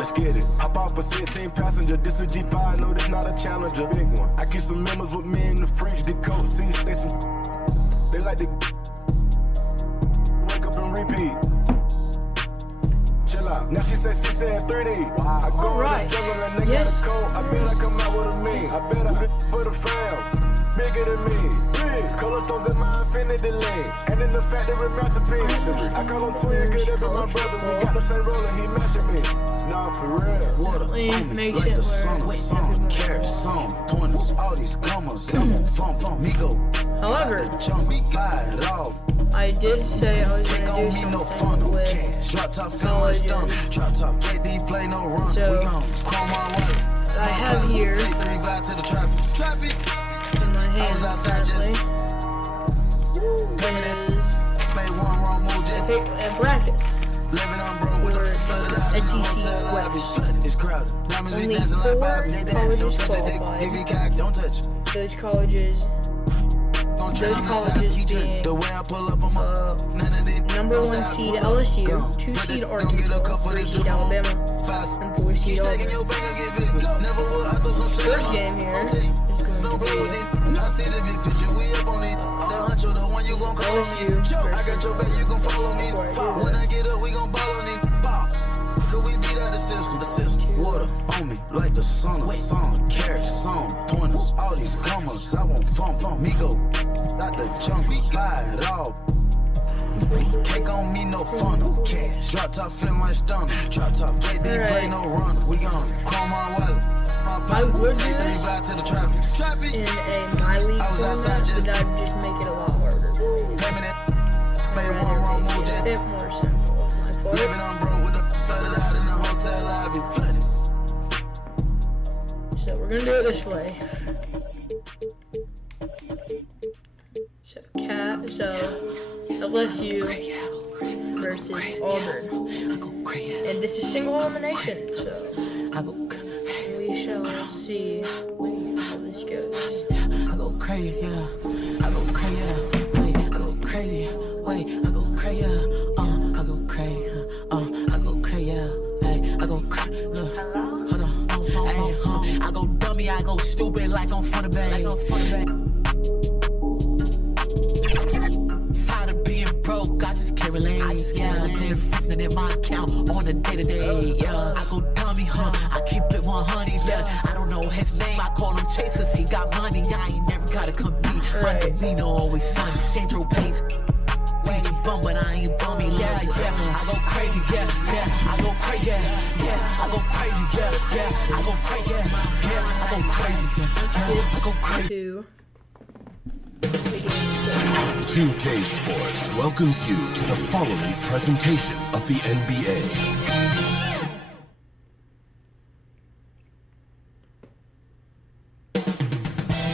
Let's get it. Hop off a 16 passenger. This a G5, no, this not a Challenger. Big one. I keep some members with me in the fridge. The coat seats, they like to wake up and repeat. Chill out. Now she said 3D. Wow. I go in the jungle and they got a coat. I bet I come out with a me. I bet I for the fam. Bigger than me. Color stones in my infinity lane. And in the factory masterpiece. I call him twin, cause they be my brother. We got the same roller, he matching me. Nah, for real. Water, make like shit the sun, carrots, some pointers, all these commas, from me go. However, Jumpy guide off. I did say I was gonna do something with College Tourney. So, I have here in my hands, apparently, is brackets for SEC West. Only 4 colleges qualified. Those colleges being number 1 seed LSU, 2 seed Arkansas, 3 seed Alabama, and 4 seed Auburn. First game here is going to be LSU Water on me like the sun, carrots, some pointers, all these commas. I want fun, me go. Like the jungle, guide off. Cake on me, no funnel. Cash. Drop top, feel my stomach. Drop top, KD play no runner. We gon' chrome my wallet. I would do this in a my league format, but that'd just make it a lot harder. A bit more simple on my part. So we're gonna do it this way. So LSU versus Auburn, and this is single elimination. So we shall see how this goes. I go crazy, yeah. I go crazy, wait. I go crazy, wait. I go crazy, I go crazy, I go crazy, hey. I go crazy. Hold on, hey, I go dummy, I go stupid like I'm funny bag. Tired of being broke, I just carry lanes, yeah. They're fucking in my account on a day-to-day, yeah. I go dummy, I keep it 100, yeah. I don't know his name, I call him Chasers, he got money, I ain't never gotta compete. Right. Vino always sunny, Central Pace. Bum, but I ain't bummy, yeah. I go crazy, yeah. I go crazy, yeah. I go crazy, yeah. I go crazy, yeah. I go crazy, yeah. I go crazy. 2K Sports welcomes you to the following presentation of the NBA.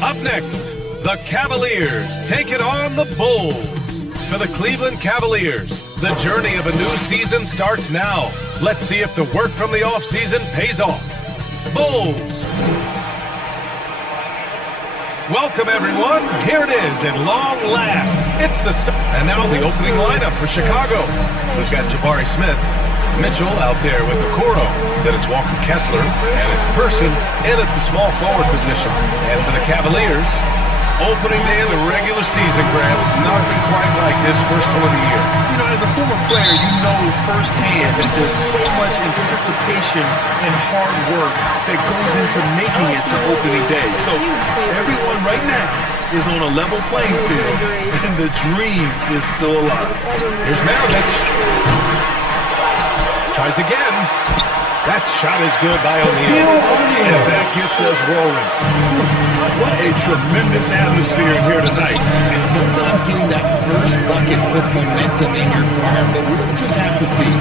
Up next, the Cavaliers take it on the Bulls. For the Cleveland Cavaliers, the journey of a new season starts now. Let's see if the work from the offseason pays off. Bulls. Welcome, everyone. Here it is at long last. It's the start. And now the opening lineup for Chicago. We've got Jabari Smith, Mitchell out there with Okoro. Then it's Walker Kessler, and it's Person in at the small forward position. And for the Cavaliers, opening day of the regular season, Graham. Nothing quite like this first one of the year. You know, as a former player, you know firsthand that there's so much anticipation and hard work that goes into making it to opening day. So everyone right now is on a level playing field, and the dream is still alive. Here's Maravich. Tries again. That shot is good by O'Neal. And that gets us rolling. What a tremendous atmosphere here tonight. And sometimes getting that first bucket puts momentum in your car, but we'll just have to see.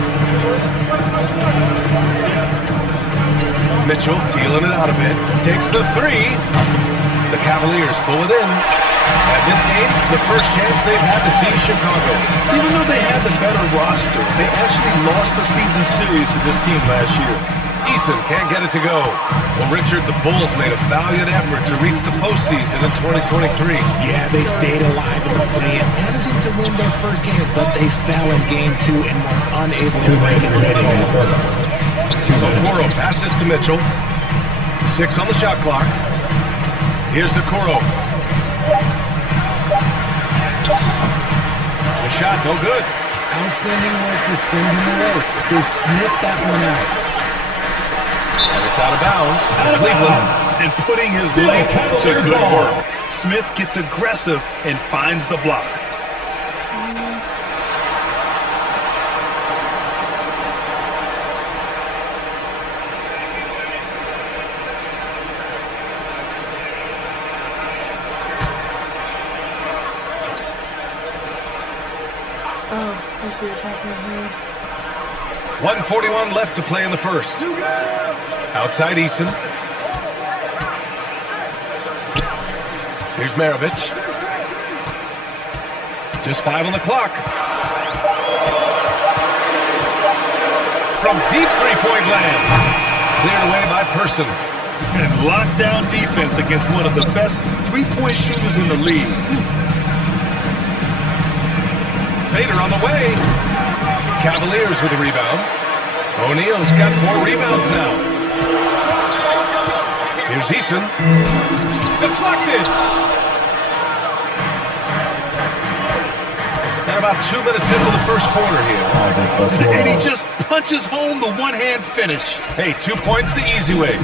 Mitchell feeling it out a bit. Takes the three. The Cavaliers pull it in. And this game, the first chance they've had to see Chicago. Even though they had the better roster, they actually lost the season series to this team last year. Eason can't get it to go. Well, Richard, the Bulls made a valiant effort to reach the postseason in 2023. Yeah, they stayed alive in the play-in, managing to win their first game, but they fell in game 2 and were unable to make it to the Okoro passes to Mitchell. 6 on the shot clock. Here's Okoro. The shot, no good. Outstanding work to send him away. They sniffed that one out. And it's out of bounds to Cleveland. And putting his length to good work. Smith gets aggressive and finds the block. Oh, I see what's happening here. 1:41 left to play in the first. Outside Eason. Here's Maravich. Just 5 on the clock. From deep three-point land. Cleared away by Person. And lockdown defense against one of the best three-point shooters in the league. Fader on the way. Cavaliers with a rebound. O'Neal's got 4 rebounds now. Here's Eason. Deflected. And about 2 minutes into the first quarter here. And he just punches home the one-hand finish. Hey, 2 points the easy way.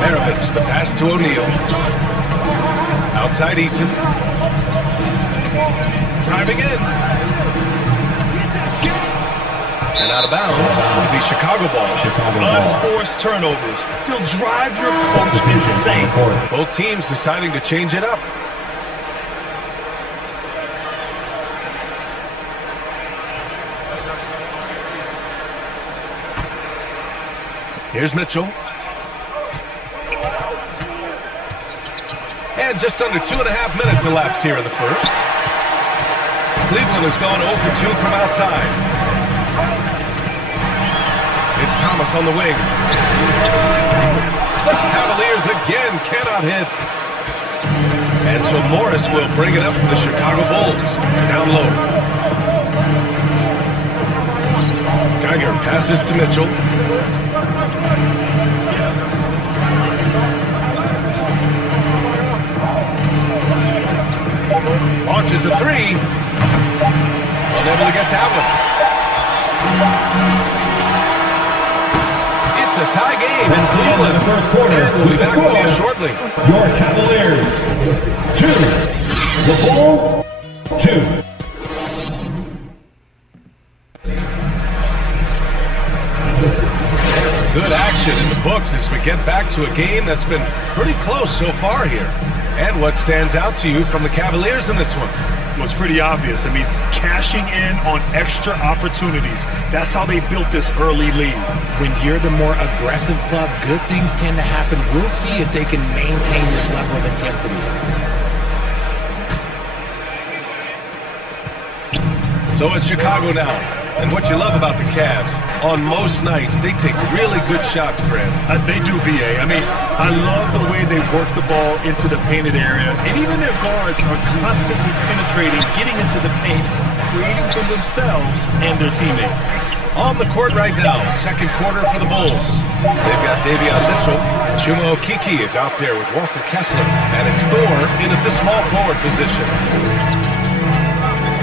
Maravich, the pass to O'Neal. Outside Eason. Driving in. And out of bounds, the Chicago ball. Unforced turnovers. They'll drive your coach insane. Both teams deciding to change it up. Here's Mitchell. And just under 2.5 minutes elapsed here in the first. Cleveland has gone 0 for 2 from outside. It's Thomas on the wing. The Cavaliers again cannot hit. And so Morris will bring it up for the Chicago Bulls. Down low. Geiger passes to Mitchell. Launches a 3. Unable to get that one. It's a tie game in Cleveland. The first quarter. And we'll be back with you shortly. Your Cavaliers 2. The Bulls 2. There's some good action in the books as we get back to a game that's been pretty close so far here. And what stands out to you from the Cavaliers in this one? Well, it's pretty obvious. I mean, cashing in on extra opportunities. That's how they built this early lead. When you're the more aggressive club, good things tend to happen. We'll see if they can maintain this level of intensity. So it's Chicago now. And what you love about the Cavs, on most nights, they take really good shots, Grant. They do, BA. I mean, I love the way they work the ball into the painted area. And even their guards are constantly penetrating, getting into the paint, creating for themselves and their teammates. On the court right now, second quarter for the Bulls. They've got Davion Mitchell. Chuma Okeke is out there with Walker Kessler. And it's Thor in at the small forward position.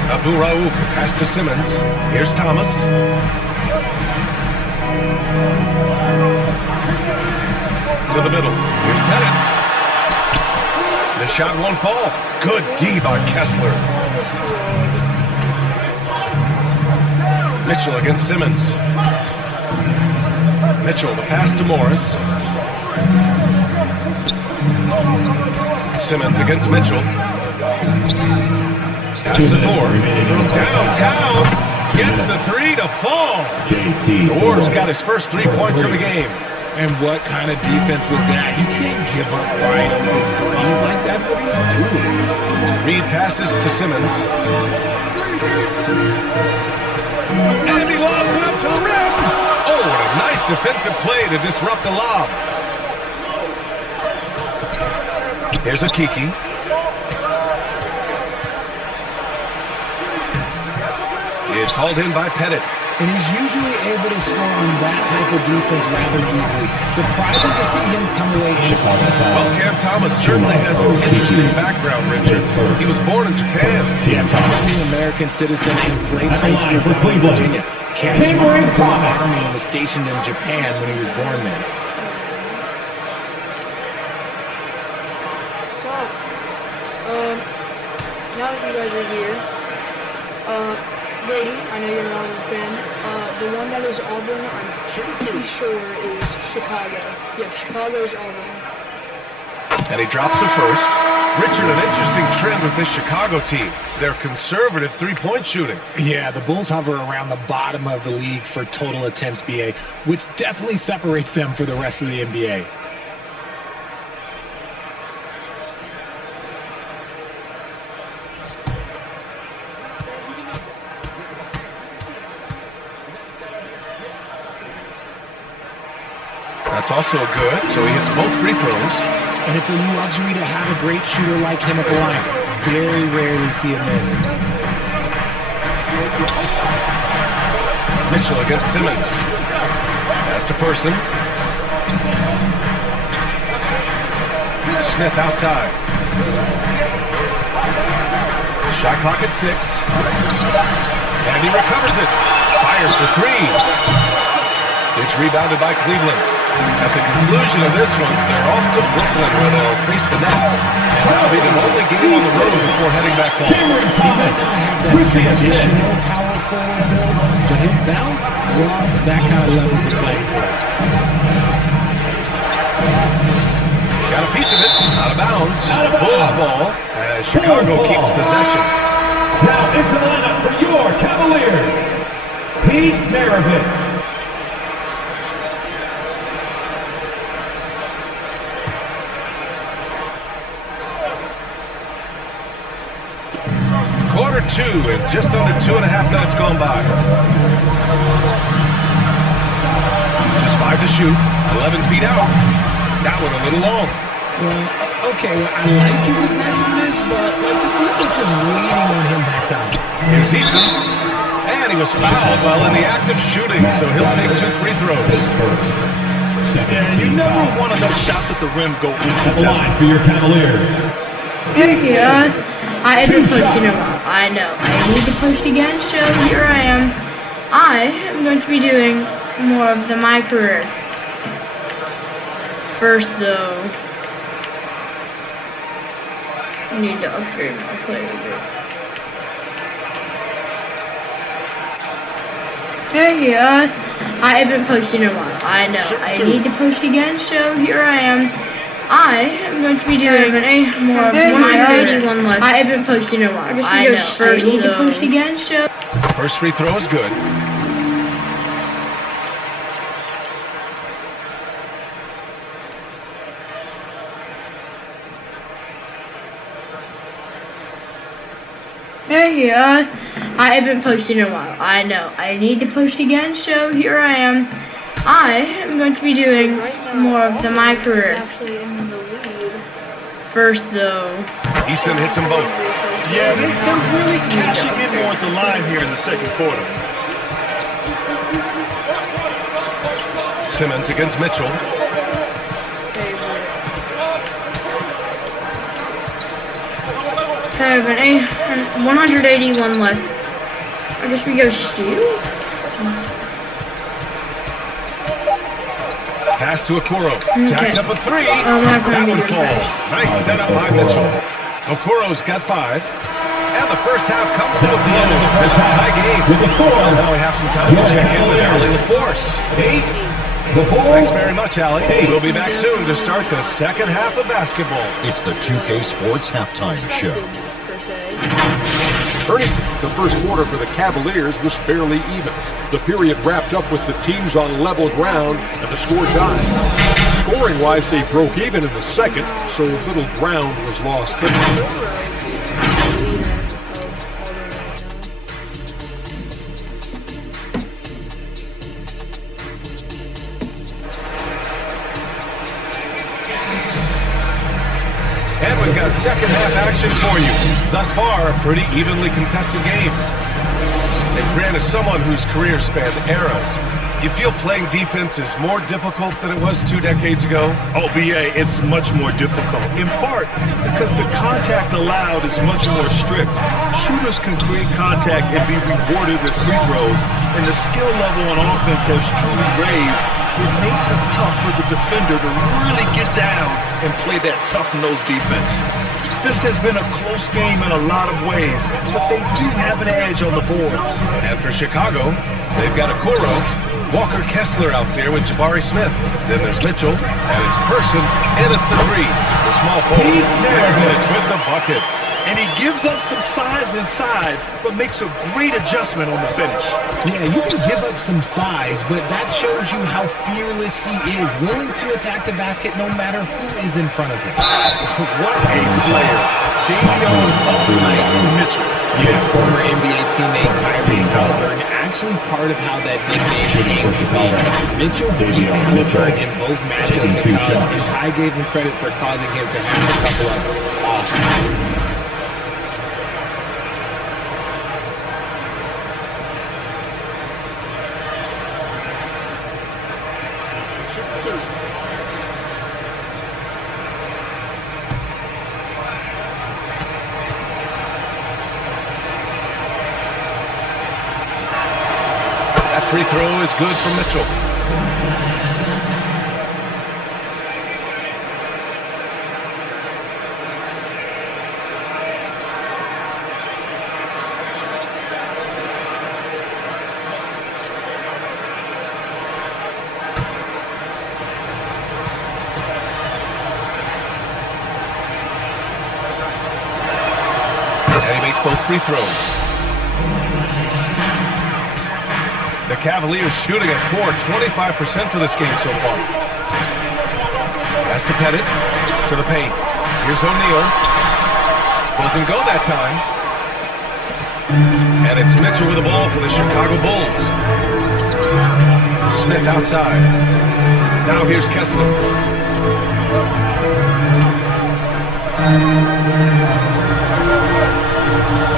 Abu Rauf, the pass to Simmons. Here's Thomas. To the middle. Here's Pettit. The shot won't fall. Good D by Kessler. Mitchell against Simmons. Mitchell, the pass to Morris. Simmons against Mitchell. Pass to Thor. From downtown. Gets the 3 to fall. Thor's got his first 3 points of the game. And what kind of defense was that? You can't give up wide open threes like that. What are you doing? Reed passes to Simmons. And he lobs it up to the rim. Oh, what a nice defensive play to disrupt the lob. Here's Okeke. It's hauled in by Pettit. and he's usually able to score on that type of defense rather easily. Surprising to see him come away in Well, Cam Thomas certainly has an interesting background, Richard. He was born in Japan. Yeah, Thomas is an American citizen and played high school for in Cleveland, Virginia. Cam's mom was in the Thomas. Army and was stationed in Japan when he was born there. So, now that you guys are here, Brady, I know you're an Auburn fan. The one that is Auburn, I'm pretty sure is Chicago. Yeah, Chicago's Auburn. And he drops the first. Richard, an interesting trend with this Chicago team. They're conservative three-point shooting. Yeah, the Bulls hover around the bottom of the league for total attempts BA, which definitely separates them for the rest of the NBA. That's also good, so he hits both free throws. And it's a luxury to have a great shooter like him at the line. Very rarely see him miss. Mitchell against Simmons. Pass to Person. Smith outside. Shot clock at 6. And he recovers it. Fires for 3. It's rebounded by Cleveland. At the conclusion of this one, they're off to Brooklyn where they'll face the Nets. And that'll be the only game on the road before heading back home. Cameron Thomas with the assist. Traditional power forward build, but his bounce, well, that kind of levels the playing field. Got a piece of it. Out of bounds. Bulls ball as Chicago keeps possession. Now into the lineup for your Cavaliers, Pete Maravich. Quarter 2 and just under 2.5 minutes gone by. Just 5 to shoot. 11 feet out. That one a little long. Well, okay, well, I like his aggressiveness, but like the defense was waiting on him that time. Here's Easton. And he was fouled while in the act of shooting, so he'll take 2 free throws. And you never want to let shots at the rim go At the uncontested. line for your Cavaliers. Yeah, I have been posting a while. I know. I need to post again, so here I am. I am going to be doing more of my career. First, though, I need to upgrade my player a bit. Hey, I haven't posted in a while. I know. I need to post again, so here I am. I am going to be doing more of my 81 left. I haven't posted in a while. I guess we go first, need to post again, so. First free throw is good. Hey, I haven't posted in a while. I know. I need to post again, so here I am. I am going to be doing more of my career. First, though. Easton hits them both. Yeah, they're really cashing in more at the line here in the second quarter. Simmons against Mitchell. Okay, 181 left. I guess we go steal? Pass to Okoro. Jacks up a 3. I'm not That gonna one do it falls. fast. Nice setup by Mitchell. Okoro's got 5. And the first half comes to a close. It's a tie game. With the score, And now we have some time to check in with Allie LaForce. 8. The Thanks Bulls. very much, Allie. We'll be back soon to start the second half of basketball. It's the 2K Sports Halftime Show. Ernie, the first quarter for the Cavaliers was fairly even. The period wrapped up with the teams on level ground and the score tied. Scoring-wise, they broke even in the second, so little ground was lost there. And we've got second half action for you. Thus far, a pretty evenly contested game. And Grant, as someone whose career spanned eras, you feel playing defense is more difficult than it was 2 decades ago? Oh, BA, it's much more difficult, in part because the contact allowed is much more strict. Shooters can create contact and be rewarded with free throws, and the skill level on offense has truly raised. It makes it tough for the defender to really get down and play that tough-nosed defense. This has been a close game in a lot of ways, but they do have an edge on the boards. And for Chicago, they've got Okoro, Walker Kessler out there with Jabari Smith. Then there's Mitchell, and it's Person in at the 3. The small forward, Maravich with the bucket. And he gives up some size inside, but makes a great adjustment on the finish. Yeah, you can give up some size, but that shows you how fearless he is, willing to attack the basket no matter who is in front of him. What a player. Davion Off-Night Mitchell. Yes, former NBA teammate Tyrese Halliburton, actually part of how that nickname came to be. Mitchell beat Halliburton in both matchups in college, and Ty gave him credit for causing him to have a couple of off nights. Free throw is good for Mitchell. And he makes both free throws. The Cavaliers shooting a poor 25% for this game so far. Has to Pettit to the paint. Here's O'Neal. Doesn't go that time. And it's Mitchell with the ball for the Chicago Bulls. Smith outside. Now here's Kessler.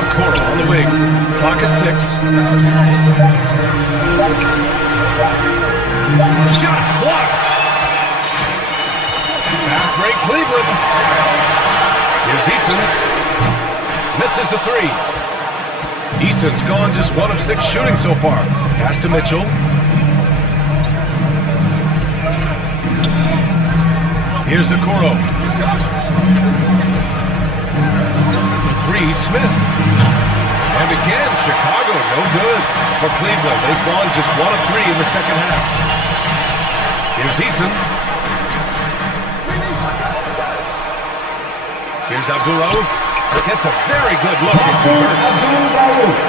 Okoro on the wing. Clock at 6. Shots blocked. Fast break, Cleveland. Here's Easton. Misses the 3. Easton's gone just 1 of 6 shooting so far. Pass to Mitchell. Here's Okoro. The 3, Smith. And again, Chicago, no good for Cleveland. They've gone just 1 of 3 in the second half. Here's Easton. Here's Abdul-Rauf. Gets a very good look and converts.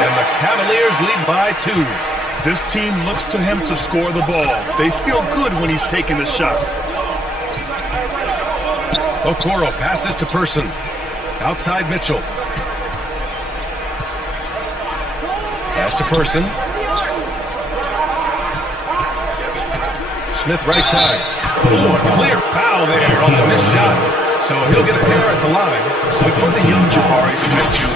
And the Cavaliers lead by 2. This team looks to him to score the ball. They feel good when he's taking the shots. Okoro passes to Person. Outside Mitchell. Pass to Person. Smith right side. Oh, a clear foul there on the missed shot. So he'll get a pair at the line. But for the young Jabari Smith Jr.,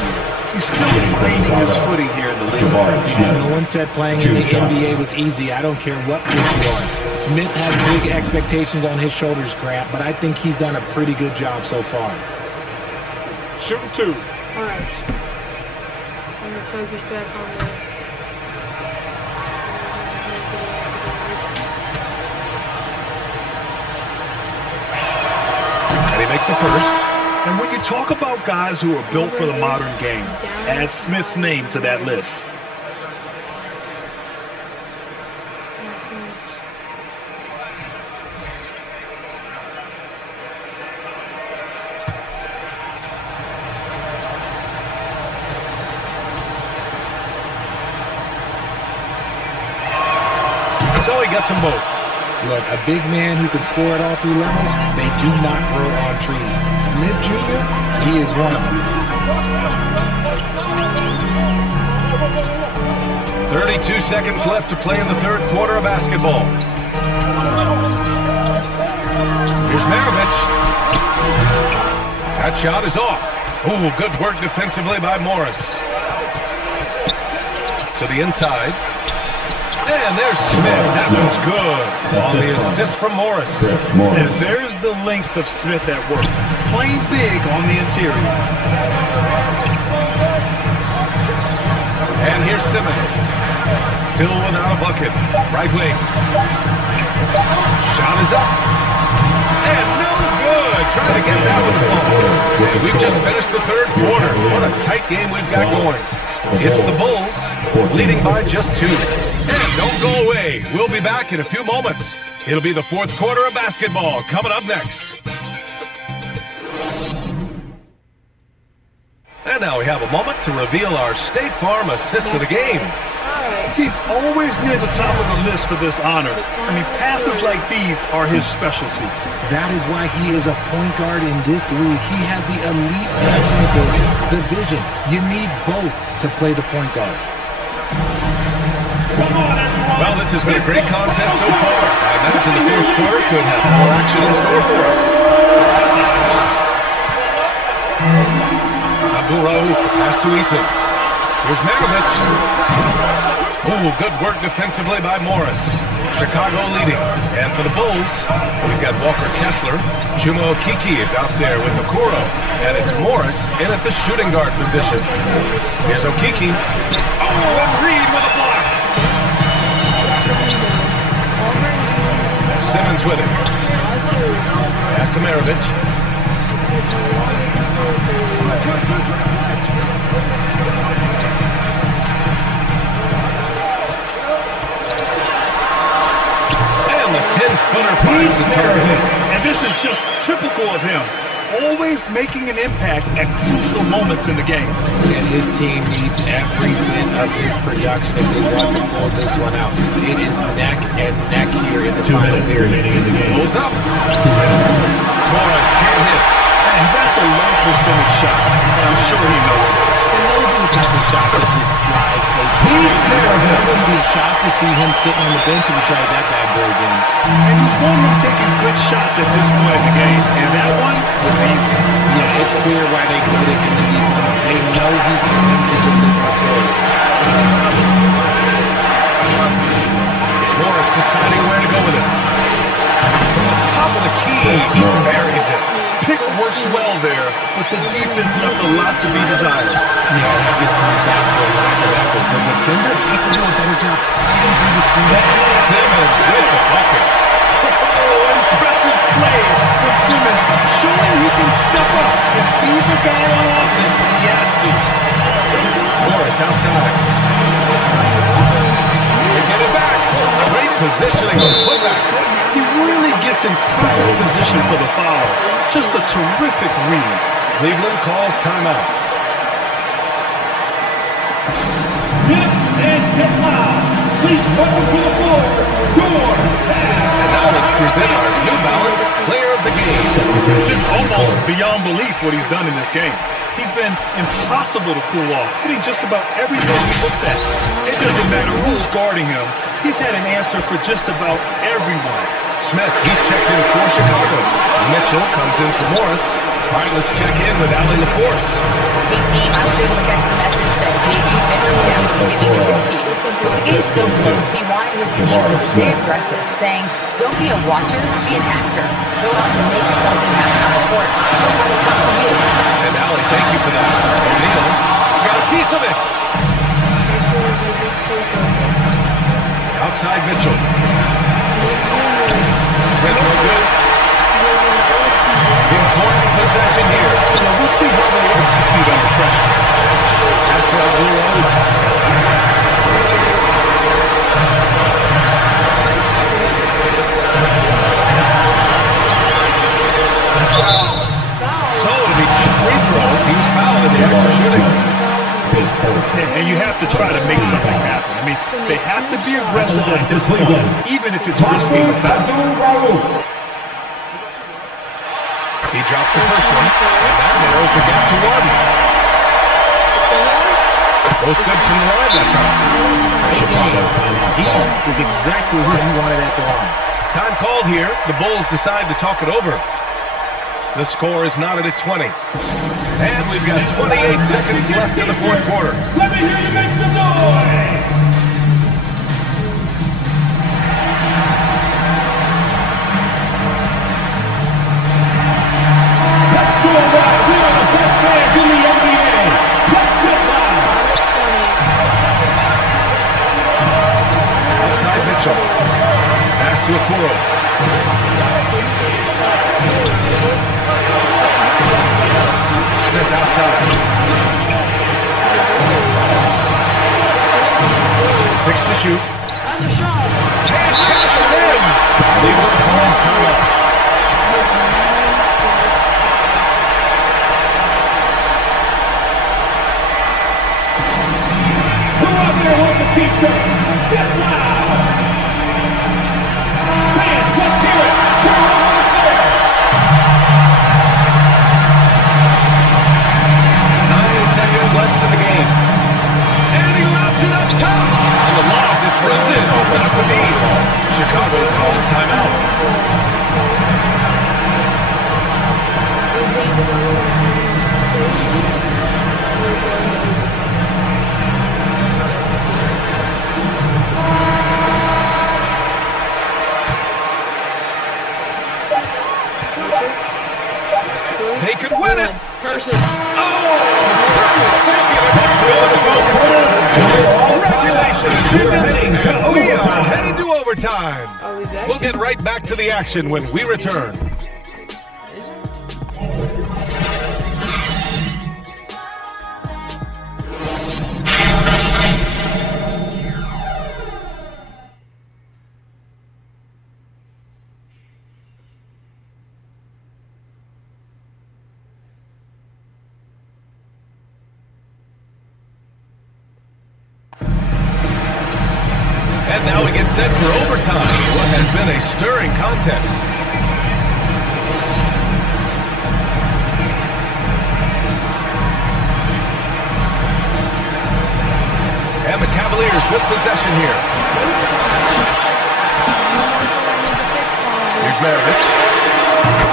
he's still finding his footing here in the league. No one said playing in the NBA was easy. I don't care what pitch you're on. Smith has big expectations on his shoulders, Grant, but I think he's done a pretty good job so far. Shooting 2. All right. I'm going to focus back on this. And he makes the first. And when you talk about guys who are built for the modern game, add Smith's name to that list. So he gets them both. Look, a big man who can score at all 3 levels, they do not grow on trees. Smith Jr., he is one of them. 32 seconds left to play in the third quarter of basketball. Here's Maravich. That shot is off. Oh, good work defensively by Morris. To the inside. And there's Smith. That was good. On the assist from Morris. And there's the length of Smith at work. Playing big on the interior. And here's Simmons. Still without a bucket. Right wing. Shot is up. And no good. Trying to get that one to fall. And we've just finished the third quarter. What a tight game we've got going. It's the Bulls leading by just 2. And don't go away. We'll be back in a few moments. It'll be the fourth quarter of basketball coming up next. And now we have a moment to reveal our State Farm assist of the game. He's always near the top of the list for this honor. I mean, passes like these are his specialty. That is why he is a point guard in this league. He has the elite passing ability, the vision. You need both to play the point guard. Well, this has been a great contest so far. I imagine the fourth quarter could have more action in store for us. Abdul Rauf, the pass to Eason. Here's Maravich. Oh, good work defensively by Morris. Chicago leading. And for the Bulls, we've got Walker Kessler. Chuma Okeke is out there with Okoro. And it's Morris in at the shooting guard position. Here's Okeke. Oh, and Reed with a block. Simmons with it. Pass to Maravich. And the 10-footer finds a target. And this is just typical of him. Always making an impact at crucial moments in the game. And his team needs every bit of his production if they want to pull this one out. It is neck and neck here in the final period. Pulls up. Morris can't hit. And that's a low percentage shot. And I'm sure he knows it. And those are the type of shots that just drive coaches crazy. I wouldn't be shocked to see him sitting on the bench and try that bad boy again. And you want him taking good shots at this point in the game. And that one was easy. Yeah, it's clear why they go to him in these moments. They know he's going to deliver for it. Morris deciding where to go with it. From the top of the key, he buries it. Pick works well there, but the defense left a lot to be desired. Yeah, that just comes down to a lack of effort. The defender has to do a better job fighting through the screen. Simmons with the bucket. Oh, impressive play from Simmons, showing he can step up and be the guy on offense when he has to. Morris outside. They get it back. Great positioning on putback. He really gets in perfect position for the foul. Just a terrific read. Cleveland calls timeout. Hit and hit loud. Please welcome to the floor, And now let's present our New Balance Player of the Game. It's almost beyond belief what he's done in this game. He's been impossible to cool off, hitting just about everything he looks at. It doesn't matter who's guarding him. He's had an answer for just about everyone. Smith, he's checked in for Chicago. Mitchell comes in for Morris. All right, let's check in with Allie LaForce. Hey team, I was able to catch the message that JV Bickerstaff was giving to his team. The game's so close, he wanted his team to stay aggressive, saying, don't be a watcher, be an actor. Go out and make something happen on the court. Don't let it come to you. And Allie, thank you for that. O'Neal, got a piece of it. Outside Mitchell. Smith is good. Important possession here. We'll see how they execute under pressure. Pass to Abdul Rauf. So it'll be 2 free throws. He was fouled in the act of shooting. And you have to try to make something happen. I mean, they have to be aggressive at this point, even if it's risking a foul. He drops the first one, and that narrows the gap to 1. Both good from the line that time. He is exactly who he wanted at the line. Time called here. The Bulls decide to talk it over. The score is knotted at 20. And we've got 28 seconds left in the fourth quarter. Let me hear you make some noise! Let's go right. We are the best fans in the NBA. Let's get loud. Outside Mitchell. Pass to Okoro. Smith outside. 6 to shoot. That's a shot. Can't catch it in. Cleveland calls timeout. Who out there wants a t-shirt? Get loud! Fans, let's hear it! We're almost there! 9 seconds left in the game. And he lobs it up top. And the lob disrupted. Not to be. Chicago calls timeout. They could win it. Person. Regulations. We are headed to overtime. Are we back? We'll get right back to the action when we return. Is it? And now we get set for overtime. What has been a stirring contest. And the Cavaliers with possession here. Here's Maravich.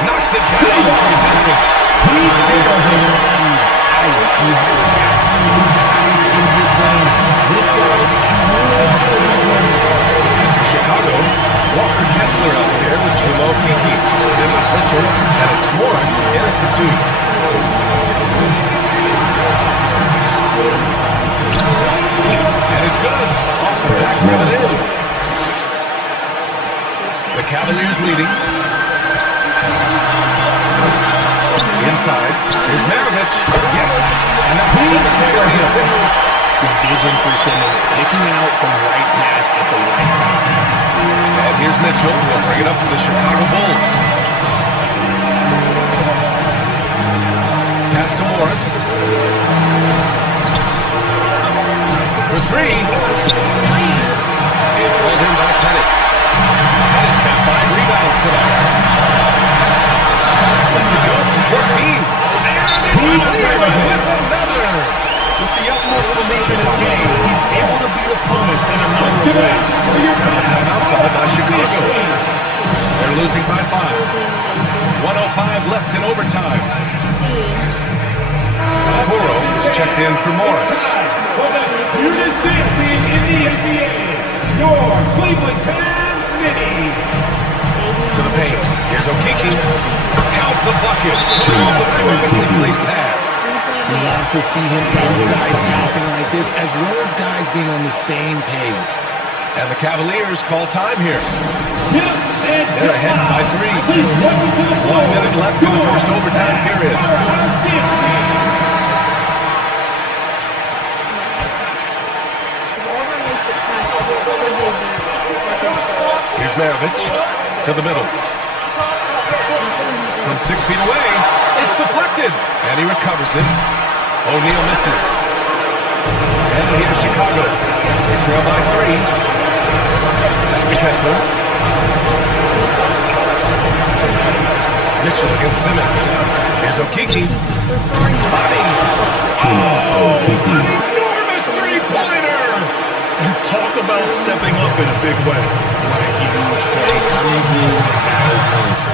Knocks it down from distance. He has absolute ice in his veins. This guy lives for these moments. And for Chicago, Walker Kessler out there with Jamal Kiki. Then it's Mitchell, and it's Morris in at the 2. And it's good. Off the back rim it is. The Cavaliers leading. Inside. Here's Maravich. Yes. And that's Simmons for the assist. The vision for Simmons, picking out the right pass at the right time. And here's Mitchell. He'll bring it up for the Chicago Bulls. Pass to Morris. For 3. It's rolled in by Pettit. Pettit's got 5 rebounds tonight. Lets it go from 14. And it's Cleveland with another. With the utmost belief in his game, he's able to beat opponents in a number of ways. Now a timeout called by Chicago. They're losing by 5. 1:05 left in overtime. Okoro is checked in for Morris. For the weirdest thing being in the NBA, your Cleveland Cavs mini. To the paint. Here's Okiki. Count the bucket. Coming off a perfectly placed pass. You love to see him inside passing like this, as well as guys being on the same page. And the Cavaliers call time here. They're They're ahead by 3. 1 minute left in the first overtime period. Here's Maravich to the middle. From 6 feet away, it's deflected. And he recovers it. O'Neal misses. And here's Chicago. They trail by 3. That's to Kessler. Mitchell against Simmons. Here's Okiki. Body. Oh, an enormous three-pointer. And talk about stepping up in a big way. What a huge play coming through when it matters most.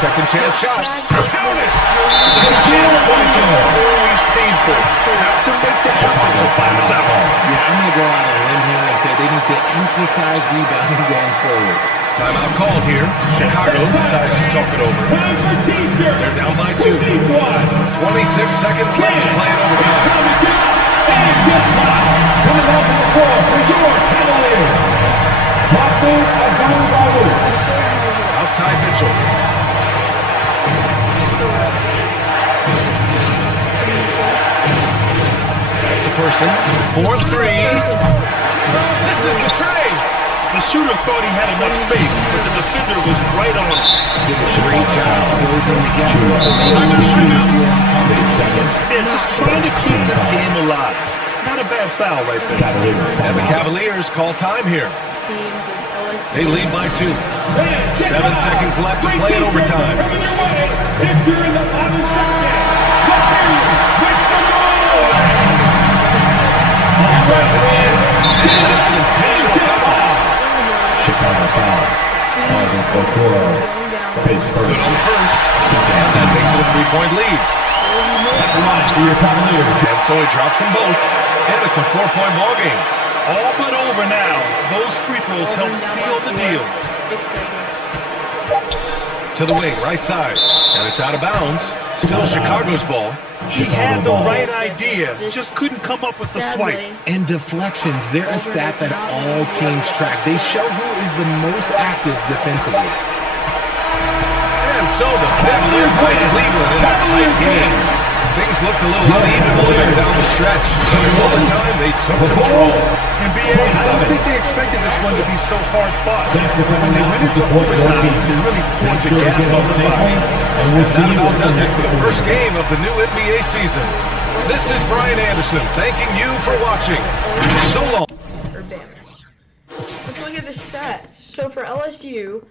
Second chance shot. Count it! Second chance points are always painful. Have to make the effort to pass out. Yeah, I'm going to go out on a limb here and say they need to emphasize rebounding going forward. Timeout called here. Chicago decides to talk it over. They're down by 2. 26 seconds left to play in overtime. Coming off the floor for your Cavaliers. Outside Mitchell. Pass to Person. 4-3. This is the trade. The shooter thought he had enough space, but the defender was right on him. Did a great job closing the gap. Making the shooter feel uncomfortable. Yeah, just trying to keep this game alive. Not a bad foul right there. And the Cavaliers call time here. They lead by 2. 7 seconds left to play in overtime. If you're in the final second, That's an intentional foul. Chicago foul. Causing Okoro. Pace Good first. on first. And that makes it a 3-point lead. And so he drops them both. And it's a 4-point ball game. All but over now. Those free throws help seal the deal. 6 seconds. To the wing, right side. And it's out of bounds. Still Chicago's ball. He had the right idea, just couldn't come up with the swipe. And deflections, they're a stat that all teams track. They show who is the most active defensively. And so the Cavaliers play Cleveland in a tight game. Things looked a little uneven there down the stretch. But in overtime, they took control. And BA, I don't think they expected this one to be so hard fought. When they went into overtime, they really poured the gas on the fire. And that about does it for the first game of the new NBA season. This is Brian Anderson thanking you for watching. So long. Let's look at the stats. So for LSU,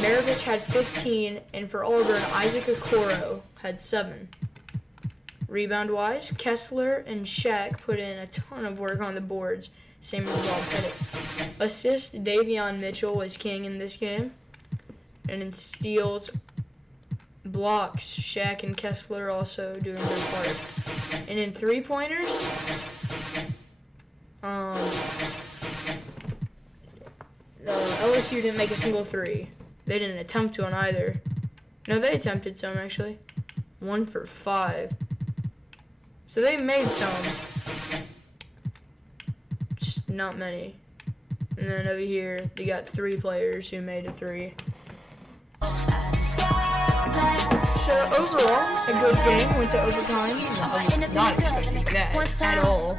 Maravich had 15, and for Auburn, Isaac Okoro had 7. Rebound-wise, Kessler and Shaq put in a ton of work on the boards, same as Bob Pettit. Assist, Davion Mitchell was king in this game. And in steals, blocks, Shaq and Kessler also doing their part. And in three-pointers, LSU didn't make a single 3. They didn't attempt one either. No, they attempted some, actually. 1 for 5. So they made some. Just not many. And then over here, they got 3 players who made a 3. So overall, a good game. Went to overtime. I was not expecting that at all.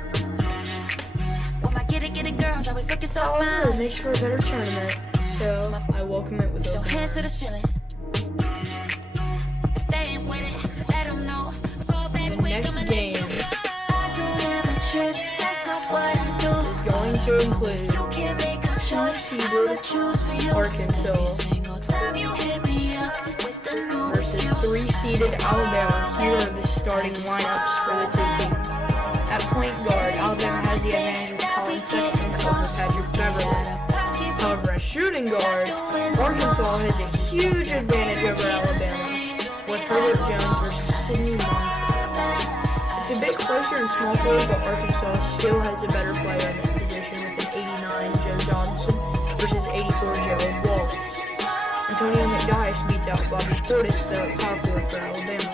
However, it makes for a better tournament. So I welcome it with open arms. The next game is going to include 2-seeded Arkansas versus 3-seeded Alabama. Here are the starting lineups for the 2 teams. At point guard, Alabama has the advantage with Colin Sexton over Patrick Beverly. However, at shooting guard, Arkansas has a huge advantage over Alabama with Herbert Jones versus Sidney Moncrief. It's a bit closer in small forward, but Arkansas still has a better player in this position with an 89 Joe Johnson versus 84 Gerald Wallace. Antonio McDyess beats out Bobby Portis, the power forward for Alabama.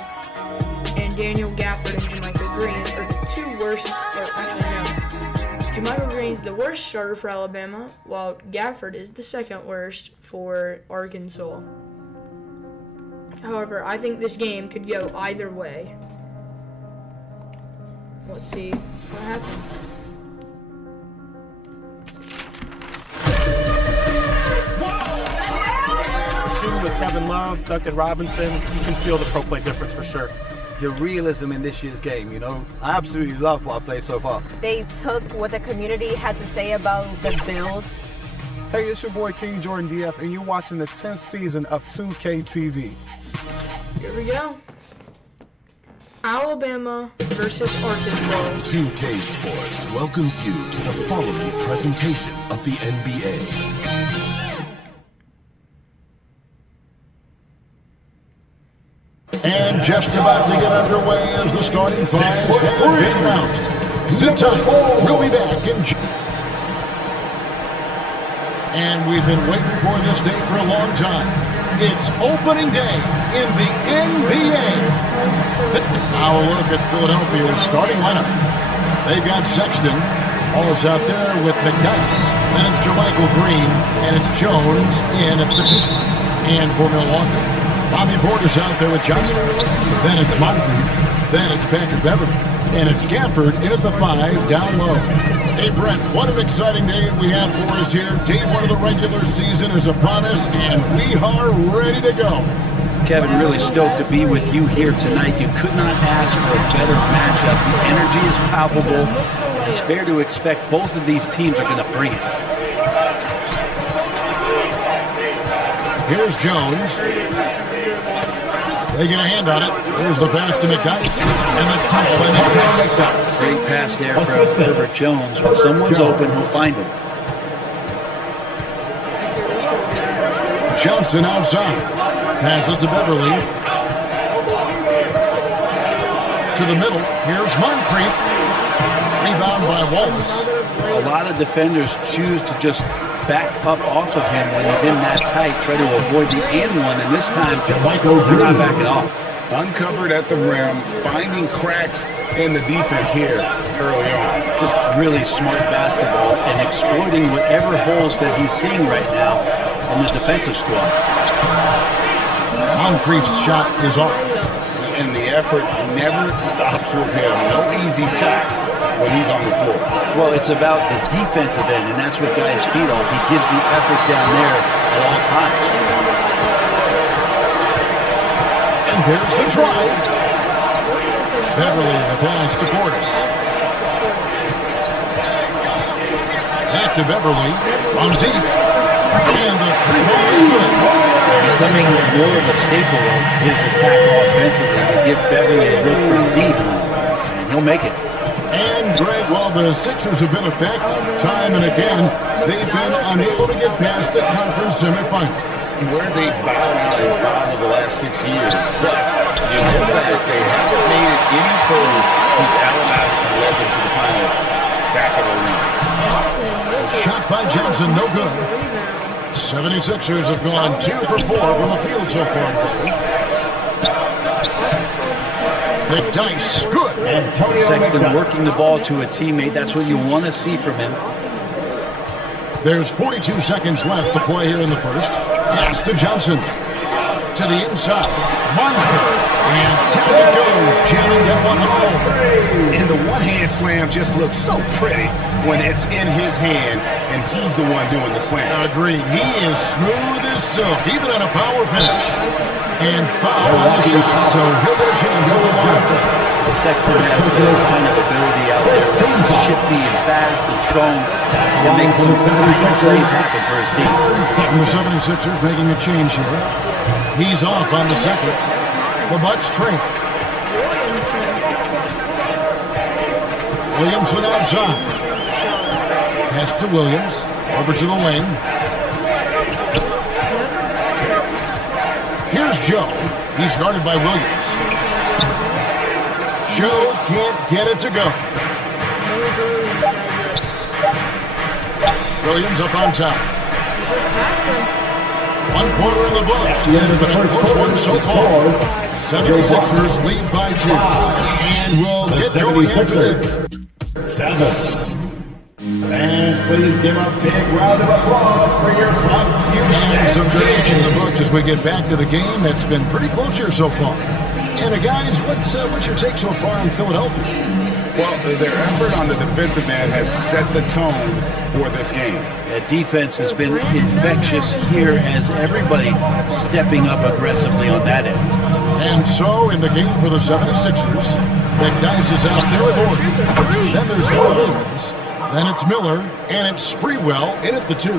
And Daniel Gafford and Jermichael Green are the 2 worst, or actually no. Jermichael Green's the worst starter for Alabama, while Gafford is the 2nd worst for Arkansas. However, I think this game could go either way. Let's see what happens. Shooting with Kevin Love, Duncan Robinson, you can feel the pro play difference for sure. The realism in this year's game, you know. I absolutely love what I played so far. They took what the community had to say about the build. Hey, it's your boy King Jordan DF, and you're watching the 10th season of 2K TV. Here we go. Alabama versus Arkansas. 2K Sports welcomes you to the following presentation of the NBA. just about to get underway as the starting five have been announced. Sit tight. We'll be back in. And we've been waiting for this day for a long time. It's opening day in the NBA. Now a look at Philadelphia's starting lineup. They've got Sexton. Wallace out there with McDyess. Then it's Jermichael Green, and it's Jones in at the 2 spot. And for Milwaukee, Bobby Porter's out there with Johnson. Then it's Moncrief. Then it's Patrick Beverly. And it's Gafford in at the 5 down low. Hey, Brent, what an exciting day we have for us here. Day 1 of the regular season is upon us, and we are ready to go. Kevin, really stoked to be with you here tonight. You could not ask for a better matchup. The energy is palpable. It's fair to expect both of these teams are going to bring it. Here's Jones. They get a hand on it. Here's the pass to McDyess. And the top by McDyess. Great pass there from Herbert Jones. When someone's open, he'll find him. Johnson outside. Passes to Beverly. To the middle. Here's Moncrief. Rebound by Wallace. A lot of defenders choose to just back up off of him when he's in that tight, try to avoid the and one, and this time they're not backing off. Uncovered at the rim, finding cracks in the defense here early on. Just really smart basketball and exploiting whatever holes that he's seeing right now in the defensive squad. Moncrief's shot is off. And the effort never stops with him. No easy shots when he's on the floor. Well, it's about the defensive end, and that's what guys feed off. He gives the effort down there at all times. And there's the drive. Beverly, the pass to Portis. Back to Beverly from deep. And the 3-ball is good. Becoming more of a staple of his attack offensively. You give Beverly a look from deep, and he'll make it. And Greg, while the Sixers have been effective time and again, they've been unable to get past the conference semifinal. Where they bowed out in 5 of the last 6 years. But you know that they haven't made it any further since Allen Iverson led them to the finals back in '09. Shot by Johnson, no good. 76ers have gone 2 for 4 from the field so far today. McDyess, good. Sexton working the ball to a teammate. That's what you want to see from him. There's 42 seconds left to play here in the first. Pass to Johnson. To the inside. Moncrief. And down it goes. Jamming that one home. And the one-hand slam just looks so pretty when it's in his hand and he's the one doing the slam. Agreed. He is smooth as silk, even on a power finish. And foul on the shot, so he'll get a chance at the line. The Sexton has that kind of ability out there, shifty and fast and strong, and make some exciting plays happen for his team. And the 76ers making a change here. He's off on the second. The Bucks train. Williamson outside. Pass to Williams. Over to the wing. Here's Joe. He's guarded by Williams. Joe can't get it to go. Williams up on top. 1 quarter in the books. It has been a close one so far. 76ers lead by 2. And we'll get going after 7. Fans, please give a big round of applause for your Bucks. And some good action in the books as we get back to the game. That's been pretty close here so far. And guys, what's your take so far on Philadelphia? Well, their effort on the defensive end has set the tone for this game. The defense has been infectious here as everybody stepping up aggressively on that end. And so, in the game for the 76ers, McDyess is out there with Horton. Then there's Williams. Then it's Miller, and it's Sprewell in at the 2.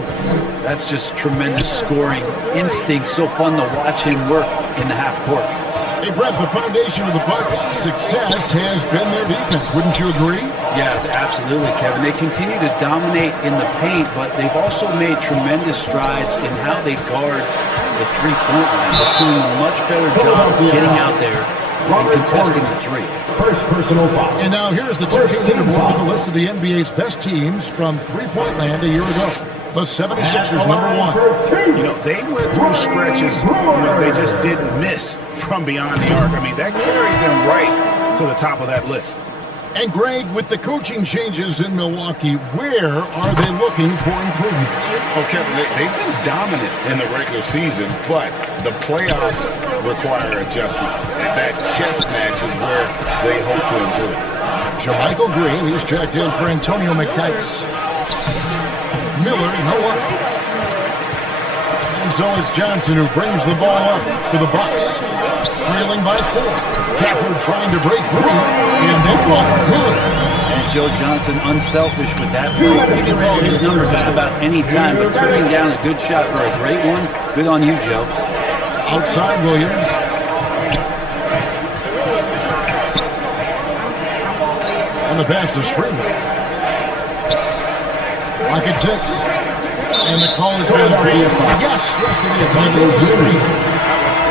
That's just tremendous scoring instinct. So fun to watch him work in the half court. Hey, Brett, the foundation of the Bucks' success has been their defense. Wouldn't you agree? Yeah, absolutely, Kevin. They continue to dominate in the paint, but they've also made tremendous strides in how they guard the three-point line. Just doing a much better job of getting out there and contesting the three. First personal foul. And now here's the 2K leaderboard with the list of the NBA's best teams from three-point land a year ago. The 76ers, number 1. You know, they went through stretches when they just didn't miss from beyond the arc. I mean, that carried them right to the top of that list. And Greg, with the coaching changes in Milwaukee, where are they looking for improvement? Oh, Kevin, they've been dominant in the regular season, but the playoffs require adjustments. And that chess match is where they hope to improve. Jermichael Green, he's checked in for Antonio McDyess. Miller, no one. And so it's Johnson who brings the ball up for the Bucks. Trailing by 4. Gafford trying to break free. And that one good. And Joe Johnson unselfish with that play. You can call his number just about any time, but turning down a good shot for a great one, good on you, Joe. Outside Williams. And the pass to Springer. Lock at 6. And the call is going to be yes, it is. On the screen.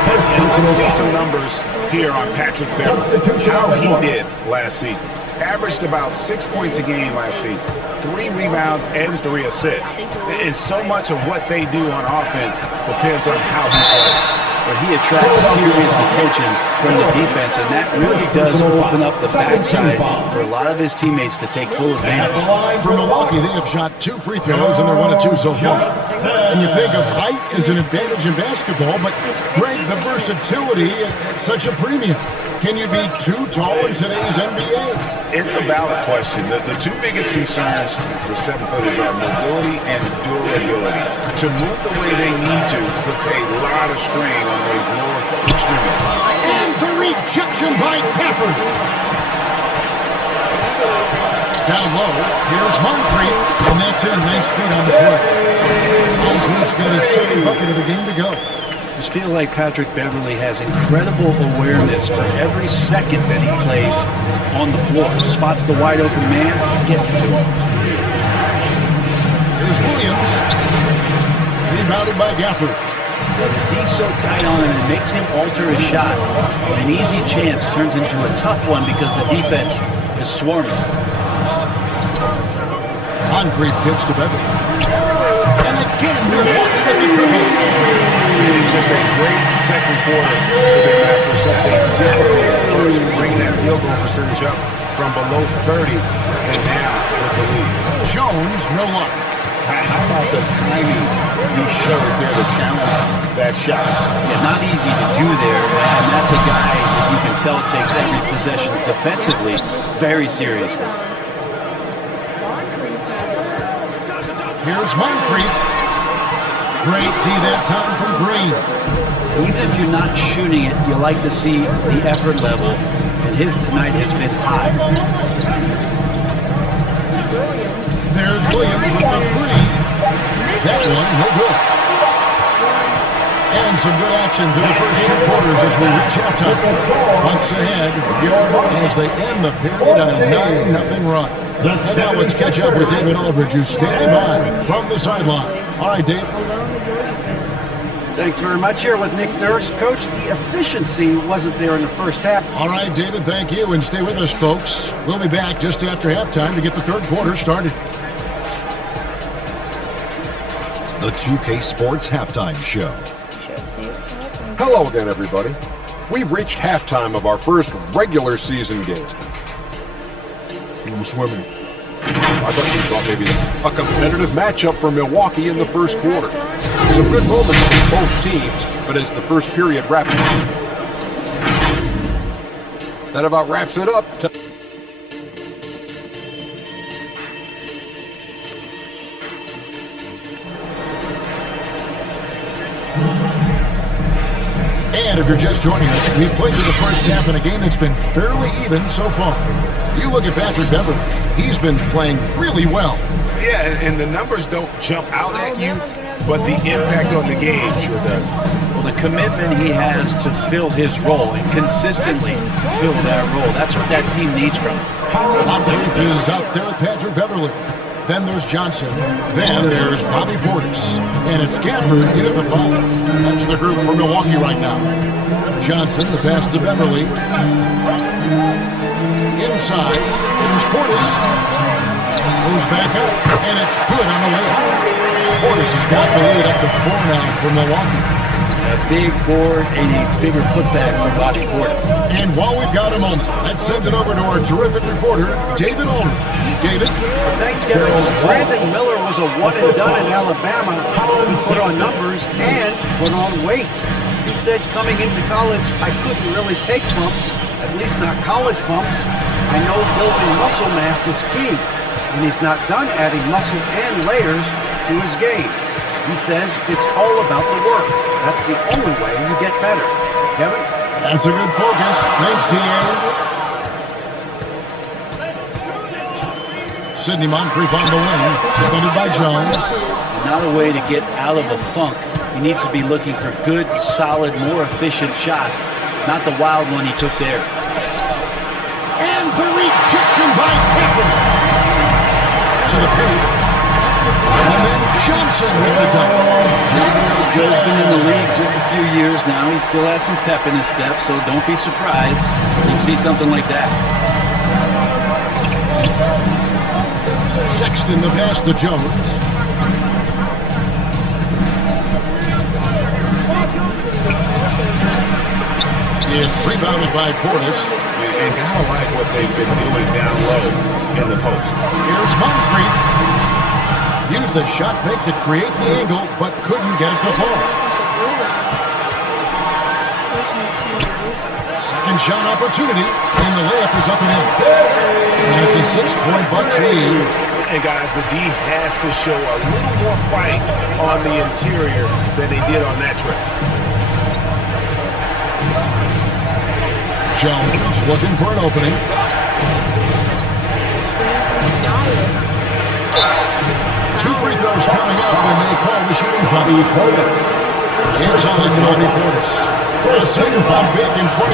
Let's see some numbers here on Patrick Beverley. How he did last season. Averaged about 6 points a game last season. 3 rebounds and 3 assists. And so much of what they do on offense depends on how he plays. But he attracts serious attention from the defense, and that really does open up the backside for a lot of his teammates to take full advantage. For Milwaukee, they have shot 2 free throws, and they're 1 of 2 so far. And you think of height as an advantage in basketball, but Greg, the versatility at such a premium. Can you be too tall in today's NBA? It's a valid question. The 2 biggest concerns for 7-footers are mobility and durability. To move the way they need to puts a lot of strain on those lower extremities. And the rejection by Gafford. Down low, here's Moncrief, and that's in. Nice feet on the play. Moncrief's got his second bucket of the game to go. I just feel like Patrick Beverley has incredible awareness for every second that he plays on the floor. Spots the wide open man, gets it to him. Here's Williams. Rebounded by Gafford. He's so tight on him, it makes him alter his shot. An easy chance turns into a tough one because the defense is swarming. Moncrief pitch to Beverley. And again, Milwaukee with the triple. Just a great second quarter for them after such a difficult first. Bringing that field goal percentage up from below 30 and now with the lead. Jones, no luck. How about the timing he shows there to challenge that shot? Yeah, not easy to do there, and that's a guy that you can tell takes every possession defensively very seriously. Here's Moncrief. Great tee that time from Green. Even if you're not shooting it, you like to see the effort level, and his tonight has been high. There's Williams with the 3. That one, no good. And some good action through the first 2 quarters as we reach halftime. Bucks ahead as they end the period on a 9-0 run. And now let's catch up with David Aldridge, who's standing by from the sideline. All right, Dave. Thanks very much. Here with Nick Nurse. Coach, the efficiency wasn't there in the first half. All right, David, thank you. And stay with us, folks. We'll be back just after halftime to get the third quarter started. The 2K Sports Halftime Show. Hello again, everybody. We've reached halftime of our first regular season game. I'm swimming. I thought maybe a competitive matchup for Milwaukee in the first quarter. Some good moments for both teams, but as the first period wrapped up, that about wraps it up. And if you're just joining us, we've played through the first half in a game that's been fairly even so far. You look at Patrick Beverley. He's been playing really well. Yeah, and the numbers don't jump out at you, but the impact on the game sure does. Well, the commitment he has to fill his role and consistently fill that role, that's what that team needs from him. Moncrief is out there with Patrick Beverley. Then there's Johnson. Then there's Bobby Portis. And it's Gafford in at the 5. That's the group for Milwaukee right now. Johnson, the pass to Beverly. Inside, there's Portis. Goes back up, and it's good on the way up. Portis has got the lead up to 4 now for Milwaukee. A big board and a bigger putback for Bobby Portis. And while we've got a moment, let's send it over to our terrific reporter, David Ulrich. David? Thanks, Kevin. Brandon Miller was a one-and-done in Alabama. He put on numbers and put on weight. He said coming into college, I couldn't really take bumps, at least not college bumps. I know building muscle mass is key, and he's not done adding muscle and layers to his game. He says it's all about the work. That's the only way you get better. Kevin? That's a good focus. Thanks, D.A. Sidney Moncrief on the wing, defended by Jones. Not a way to get out of a funk. He needs to be looking for good, solid, more efficient shots, not the wild one he took there. And the rejection by Gafford. To the paint. And then Johnson with the dunk. Joe's been in the league just a few years now. He still has some pep in his step, so don't be surprised when you see something like that. Sexton the pass to Jones. It's rebounded by Portis. And gotta like what they've been doing down low in the post. Here's Moncrief. Used the shot fake to create the angle, but couldn't get it to fall. Second shot opportunity, and the layup is up and in. And it's a 6-point Bucks lead. And guys, the D has to show a little more fight on the interior than they did on that trip. Jones looking for an opening. Two free throws coming up, and they call the shooting foul. It's on Bobby Portis. For a second foul pick in 2021,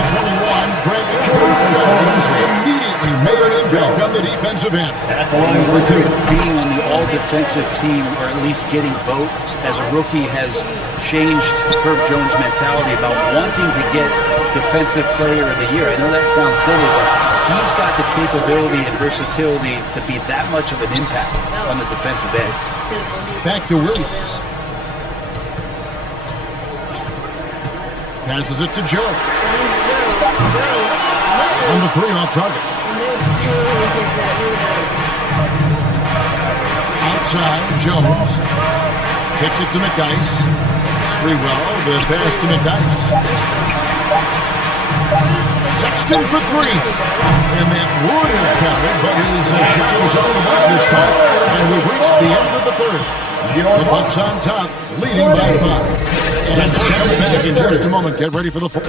Brandon Jones immediately made an impact on the defensive end. At the line for 2. Being on the all-defensive team, or at least getting votes as a rookie, has changed Herb Jones' mentality about wanting to get Defensive Player of the Year. I know that sounds silly, but he's got the capability and versatility to be that much of an impact on the defensive end. Back to Williams. Passes it to Joe. On the 3 off target. Outside, Jones. Kicks it to McDice. Sprewell, the pass to McDice. Sexton for 3. And that would have counted, but his shot was off the mark this time. And we've reached the end of the 3rd. The Bucks on top, leading by 5. And we're coming back in just a moment. Get ready for the 4th.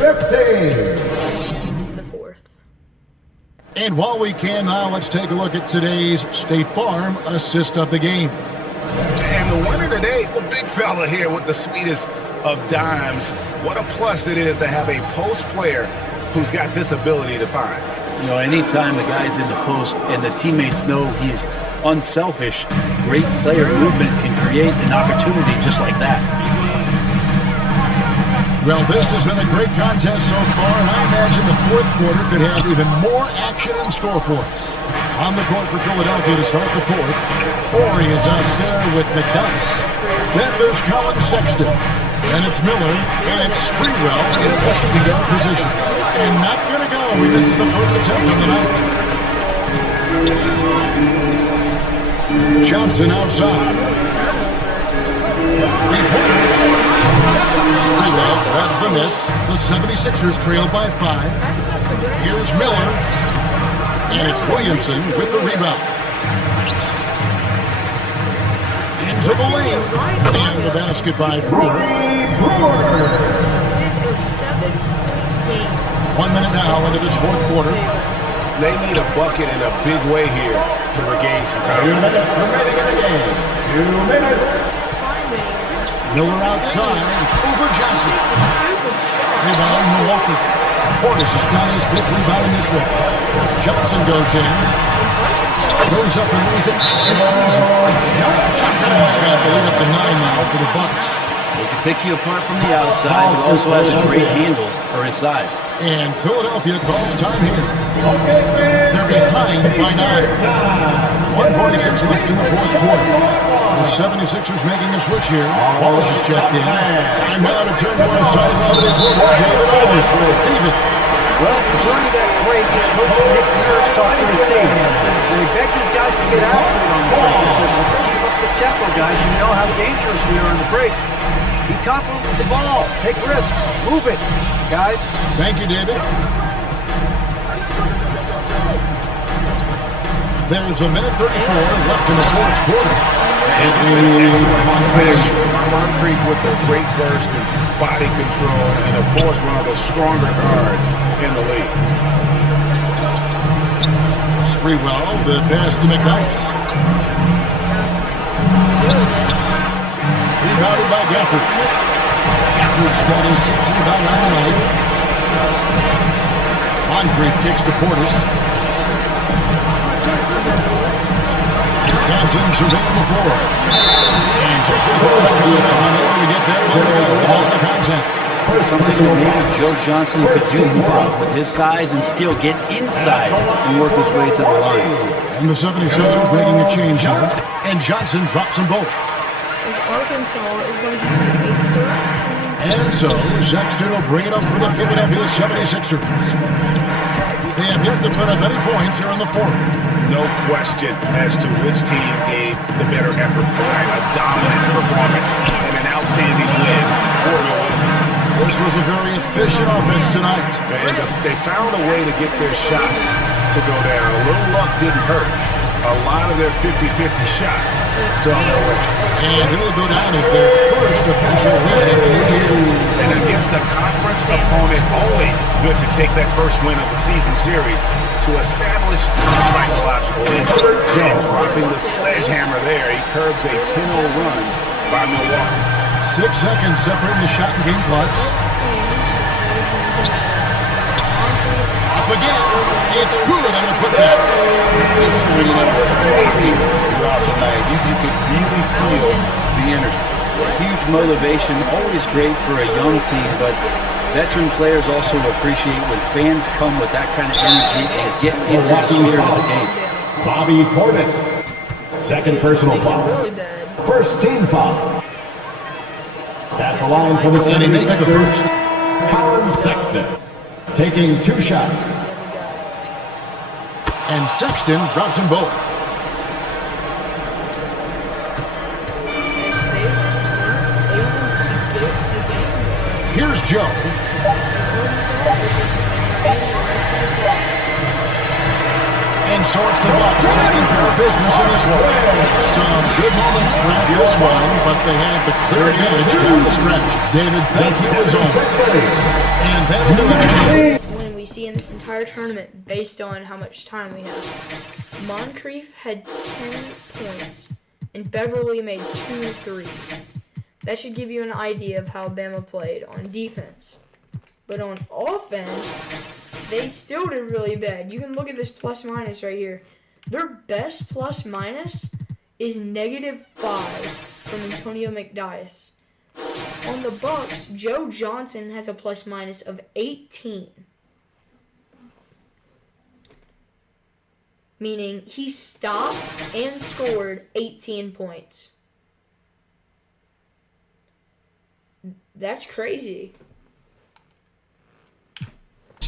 And while we can now, let's take a look at today's State Farm assist of the game. And the winner today, the big fella here with the sweetest of dimes. What a plus it is to have a post player who's got this ability to find. You know, anytime the guy's in the post and the teammates know he's unselfish, great player movement can create an opportunity just like that. Well, this has been a great contest so far, and I imagine the 4th quarter could have even more action in store for us. On the court for Philadelphia to start the 4th, Horry is out there with McDice. Then there's Colin Sexton. And it's Miller, and it's Sprewell in a shooting guard position. And not going to go. This is the first attempt on the night. Johnson outside. Three-pointer. Sprewell grabs the miss. The 76ers trail by 5. Here's Miller. And it's Williamson with the rebound. Into the lane. And the basket by Brewer. 1 minute now into this 4th quarter. They need a bucket in a big way here to regain some confidence. 2 minutes remaining in the game. 2 minutes. Miller outside, over Johnson. Rebound, Milwaukee. Portis has got his 5th rebound in this one. Johnson goes in. Goes up and lays it nice and easy. Johnson's got the lead up to 9 now for the Bucks. He can pick you apart from the outside, but also has a great handle for his size. And Philadelphia calls time here. They're behind by 9. 1:46 left in the fourth quarter. The 76ers making a switch here. Wallace is checked in. Time now to turn to our sideline reporter, David Owens. David. Well, during that break, Coach Nick Nurse talked to his team. And he begged his guys to get after it on the break. He said, let's keep up the tempo, guys. You know how dangerous we are on the break. Be confident with the ball. Take risks. Move it, guys. Thank you, David. There's a minute 34 left in the fourth quarter. And just an excellent smash. Moncrief with a great burst and body control, and of course one of the stronger guards in the league. Sprewell, the pass to McNice. Rebounded by Gafford. Gafford's got his 6th rebound on the night. Moncrief kicks to Portis. Johnson surveying the floor. And Jeffrey Rose coming up, unable to get that one without the contact. Something that maybe Joe Johnson could do more of with his size and skill. Get inside and work his way to the line. And the 76ers making a change here. And Johnson drops them both. As Arkansas is going to take a 13. And so, Sexton will bring it up for the Philadelphia 76ers. They have yet to put up any points here in the fourth. No question as to which team gave the better effort tonight. A dominant performance and an outstanding win for Milwaukee. This was a very efficient offense tonight. And they found a way to get their shots to go down. A little luck didn't hurt. A lot of their 50-50 shots fell their way. And it'll go down as their first official win in 2 years. And against a conference opponent, always good to take that first win of the season series to establish a psychological edge. And dropping the sledgehammer there, he curbs a 10-0 run by Milwaukee. 6 seconds separating the shot and game clocks. Up again. It's good on the putback. This winning up was rocking throughout the night. You could really feel the energy. A huge motivation, always great for a young team, but veteran players also appreciate when fans come with that kind of energy and get into the spirit of the game. Bobby Portis, second personal foul. First team foul. At the line for the 76ers, Colin Sexton, taking 2 shots. And Sexton drops them both. Here's Joe. And so it's the Bucks taking care of business in this one. Some good moments throughout this one, but they had the clear advantage down the stretch. David, thank you as always. And that'll do it. When we see in this entire tournament, based on how much time we have, Moncrief had 10 points, and Beverly made 2 3. That should give you an idea of how Bama played on defense. But on offense, they still did really bad. You can look at this plus minus right here. Their best plus minus is -5 from Antonio McDyess. On the Bucks, Joe Johnson has a plus minus of 18. Meaning he stopped and scored 18 points. That's crazy.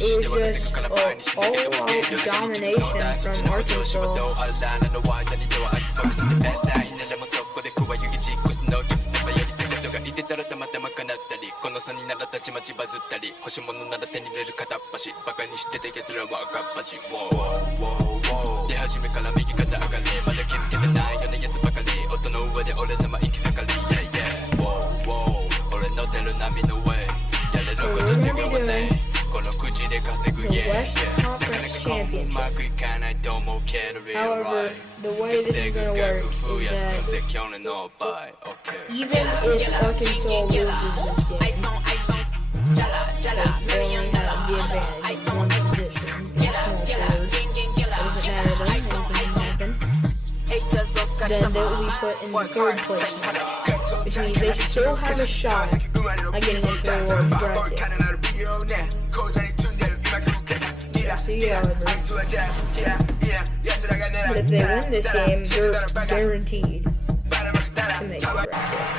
It was just all-out domination from Arkansas. The West Conference Championship. However, the way this is going to work is that even if Arkansas loses this game, they only have the advantage of one position in small forward. It doesn't matter though, anything can happen. then they will be put in the third place, which means they still have a shot at getting into the award bracket. But if they win this game, they're guaranteed to make the bracket.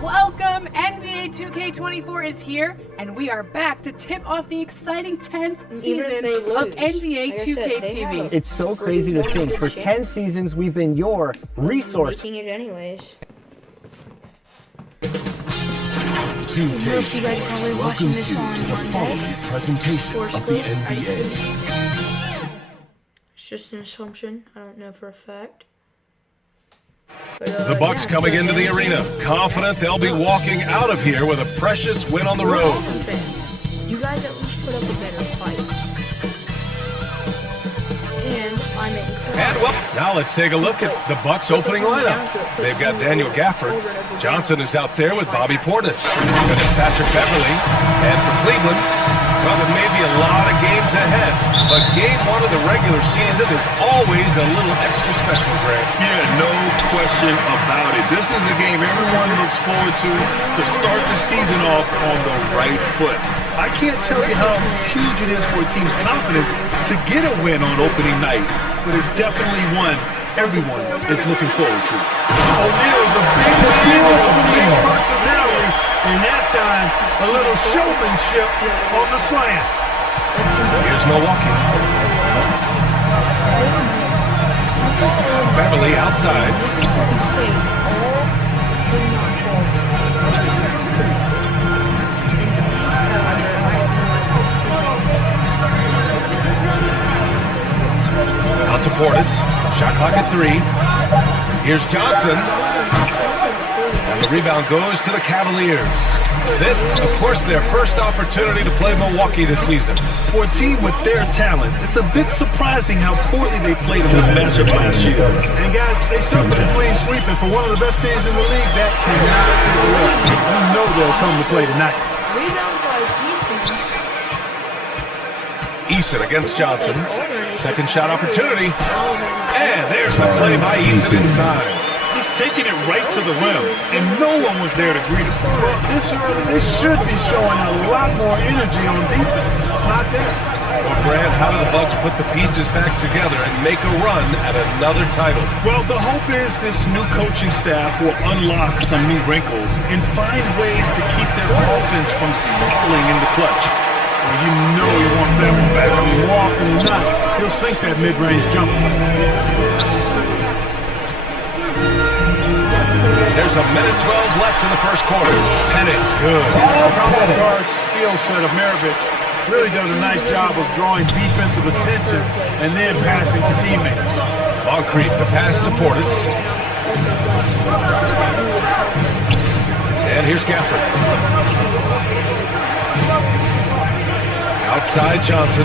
Welcome! NBA 2K24 is here, and we are back to tip off the exciting 10th season of NBA 2K TV. It's so crazy to think, for 10 seasons we've been your resource. Making it anyways. 2K Sports welcomes you to the following presentation of the NBA. It's just an assumption. I don't know for a fact. The Bucks coming into the arena, confident they'll be walking out of here with a precious win on the road. You guys at least put up a better fight. And I'm incredible. And well, now let's take a look at the Bucks opening lineup. They've got Daniel Gafford. Johnson is out there with Bobby Portis. And it's Patrick Beverly. And for Cleveland, well, there may be a lot of games ahead, but game one of the regular season is always a little extra special, Greg. Yeah, no question about it. This is a game everyone looks forward to start the season off on the right foot. I can't tell you how huge it is for a team's confidence to get a win on opening night, but it's definitely one everyone is looking forward to. O'Neal's a big man with a big personality, and that time, a little showmanship on the slam. Here's Milwaukee. Beverly outside. Out to Portis. Shot clock at 3. Here's Johnson. And the rebound goes to the Cavaliers. This, of course, their first opportunity to play Milwaukee this season. For a team with their talent, it's a bit surprising how poorly they played in this matchup last year. And guys, they suffered a clean sweep, and for one of the best teams in the league, that cannot sit well. You know they'll come to play tonight. Rebound by Eason against Johnson. Second shot opportunity. And there's the play by Eason inside. Just taking it right to the rim, and no one was there to greet him. Well, this early, they should be showing a lot more energy on defense. It's not there. Well, Grant, how do the Bucks put the pieces back together and make a run at another title? Well, the hope is this new coaching staff will unlock some new wrinkles and find ways to keep their offense from stalling in the clutch. Well, you know he wants that one back. I mean, more often than not, he'll sink that mid-range jumper. There's a minute 12 left in the first quarter. Penny, good. Combo guard skill set of Maravich really does a nice job of drawing defensive attention and then passing to teammates. Moncrief, the pass to Portis. And here's Gafford. Outside Johnson.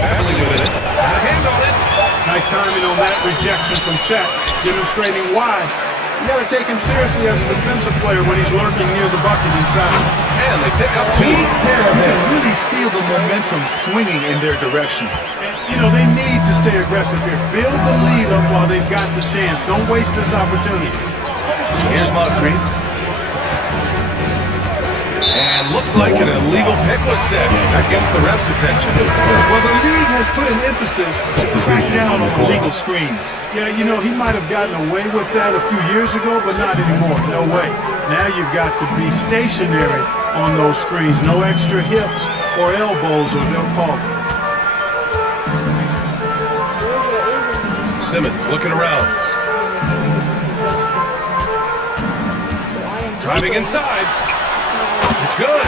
Beverly with it. Got a hand on it. Nice timing on that rejection from Shaq, demonstrating why you got to take him seriously as a defensive player when he's lurking near the bucket inside. And they pick up 2. You can really feel the momentum swinging in their direction. You know, they need to stay aggressive here. Build the lead up while they've got the chance. Don't waste this opportunity. Here's Moncrief. And looks like an illegal pick was set. That gets the ref's attention. Well, the league has put an emphasis to crack down on illegal screens. Yeah, you know, he might have gotten away with that a few years ago, but not anymore. No way. Now you've got to be stationary on those screens. No extra hips or elbows, or they'll call it. Simmons looking around. Driving inside. It's good.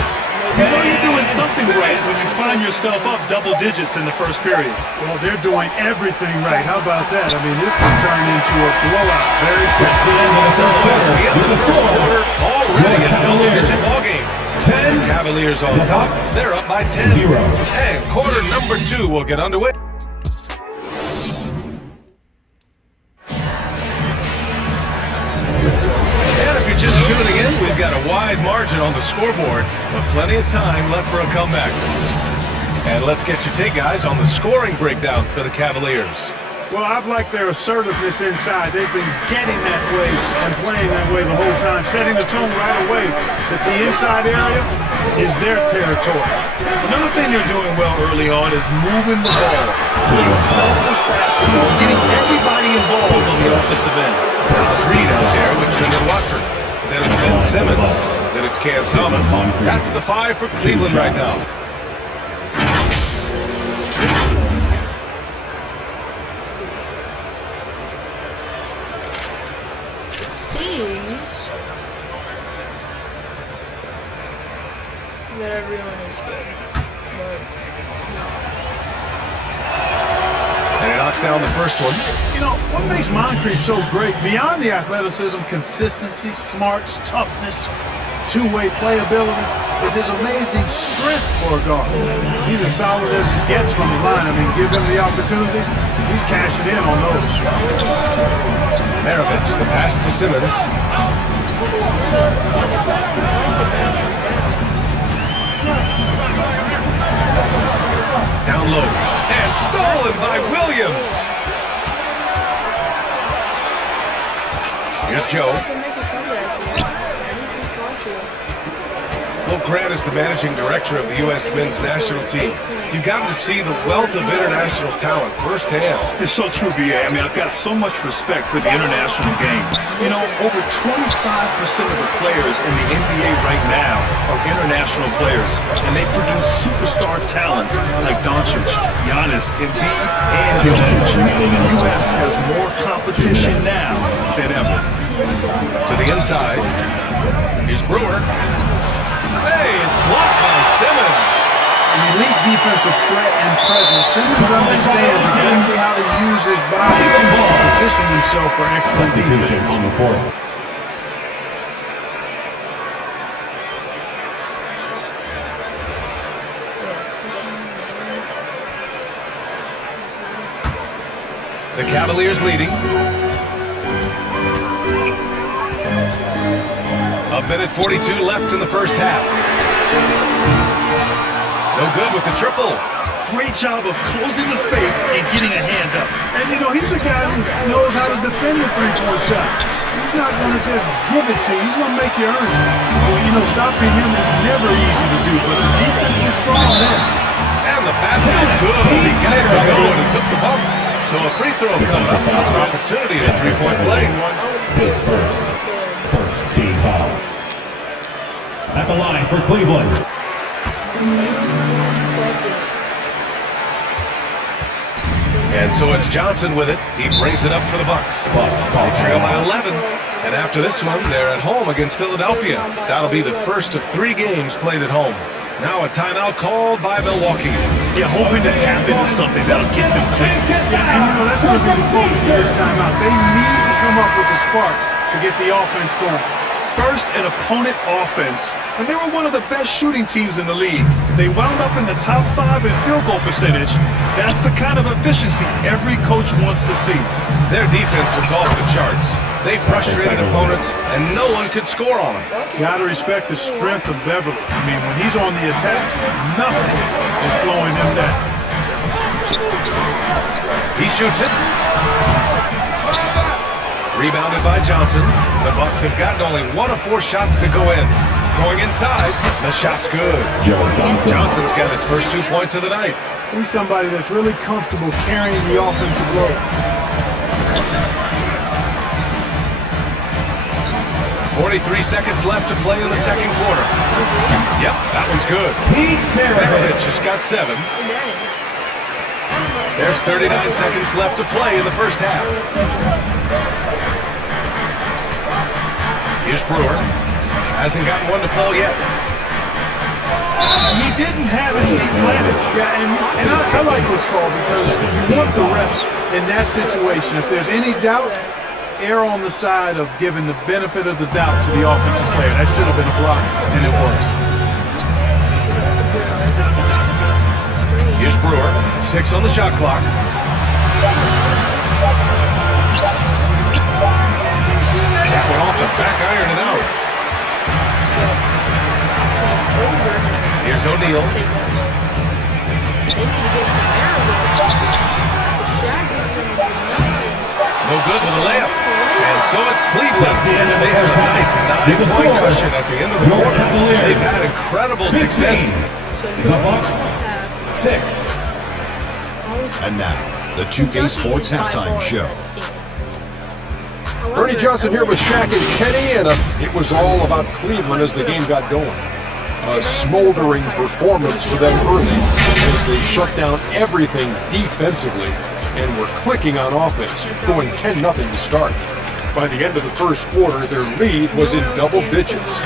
You know you're doing something right when you find yourself up double digits in the first period. Well, they're doing everything right. How about that? I mean, this can turn into a blowout very quickly. The end of the first quarter, already a double-digit ballgame. The Cavaliers on top. They're up by 10. And quarter number 2 will get underway. Just tuning in, we've got a wide margin on the scoreboard, but plenty of time left for a comeback. And let's get your take, guys, on the scoring breakdown for the Cavaliers. Well, I've liked their assertiveness inside. They've been getting that way and playing that way the whole time, setting the tone right away that the inside area is their territory. Another thing they're doing well early on is moving the ball, playing selfless basketball, getting everybody involved on the offensive end. Miles Reed out there with Jimmy Watford. Then it's Ben Simmons. Then it's Cam Thomas. That's the 5 for Cleveland right now. Seems that everyone is good, but And he knocks down the first one. You know, what makes Moncrief so great, beyond the athleticism, consistency, smarts, toughness, two-way playability, is his amazing strength for a guard. He's as solid as he gets from the line. I mean, give him the opportunity, he's cashing in on those. Maravich, the pass to Simmons. Down low. And stolen by Williams. Here's Joe. Well, Grant is the managing director of the U.S. men's national team. You've gotten to see the wealth of international talent firsthand. It's so true, B.A. I mean, I've got so much respect for the international game. You know, over 25% of the players in the NBA right now are international players, and they produce superstar talents like Doncic, Giannis, Embiid, and Jokic. The U.S. has more competition now than ever. To the inside. Here's Brewer. Hey, it's blocked by Simmons. An elite defensive threat and presence. Simmons understands exactly how to use his body to position himself for excellent defense. On the court. The Cavaliers leading. A minute 42 left in the first half. No good with the triple. Great job of closing the space and getting a hand up. And you know, he's a guy who knows how to defend the three-point shot. He's not going to just give it to you. He's going to make you earn it. Well, you know, stopping him is never easy to do, but his defense was strong there. And the basket is good. He got it to go and he took the bump. So a free throw comes up. That's an opportunity at a three-point play. His first team foul. At the line for Cleveland. And so it's Johnson with it. He brings it up for the Bucks. They trail by 11. And after this one, they're at home against Philadelphia. That'll be the first of 3 games played at home. Now a timeout called by Milwaukee. Yeah, hoping to tap into something that'll get them clean. Yeah, and you know, that's going to be the focus of this timeout. They need to come up with a spark to get the offense going. First, an opponent offense, and they were one of the best shooting teams in the league. They wound up in the top 5 in field goal percentage. That's the kind of efficiency every coach wants to see. Their defense was off the charts. They frustrated opponents, and no one could score on them. Got to respect the strength of Beverly. I mean, when he's on the attack, nothing is slowing him down. He shoots it. Rebounded by Johnson. The Bucks have gotten only 1 of 4 shots to go in. Going inside, the shot's good. Johnson's got his first 2 points of the night. He's somebody that's really comfortable carrying the offensive load. 43 seconds left to play in the second quarter. Yep, that one's good. Maravich just got 7. There's 39 seconds left to play in the first half. Here's Brewer. Hasn't gotten one to fall yet. He didn't have his feet planted. Yeah, and I like this call because you want the refs in that situation. If there's any doubt, err on the side of giving the benefit of the doubt to the offensive player. That should have been a block, and it was. Here's Brewer. 6 on the shot clock. That one off the back iron and out. Here's O'Neal. No good with a layup. And so it's Cleveland. They have a nice 9-point cushion at the end of the quarter. They've had incredible success. The Bucks, 6. And now, the 2K Sports Halftime Show. Bernie Johnson here with Shaq and Kenny, and it was all about Cleveland as the game got going. A smoldering performance for them early as they shut down everything defensively and were clicking on offense, going 10-0 to start. By the end of the first quarter, their lead was in double digits.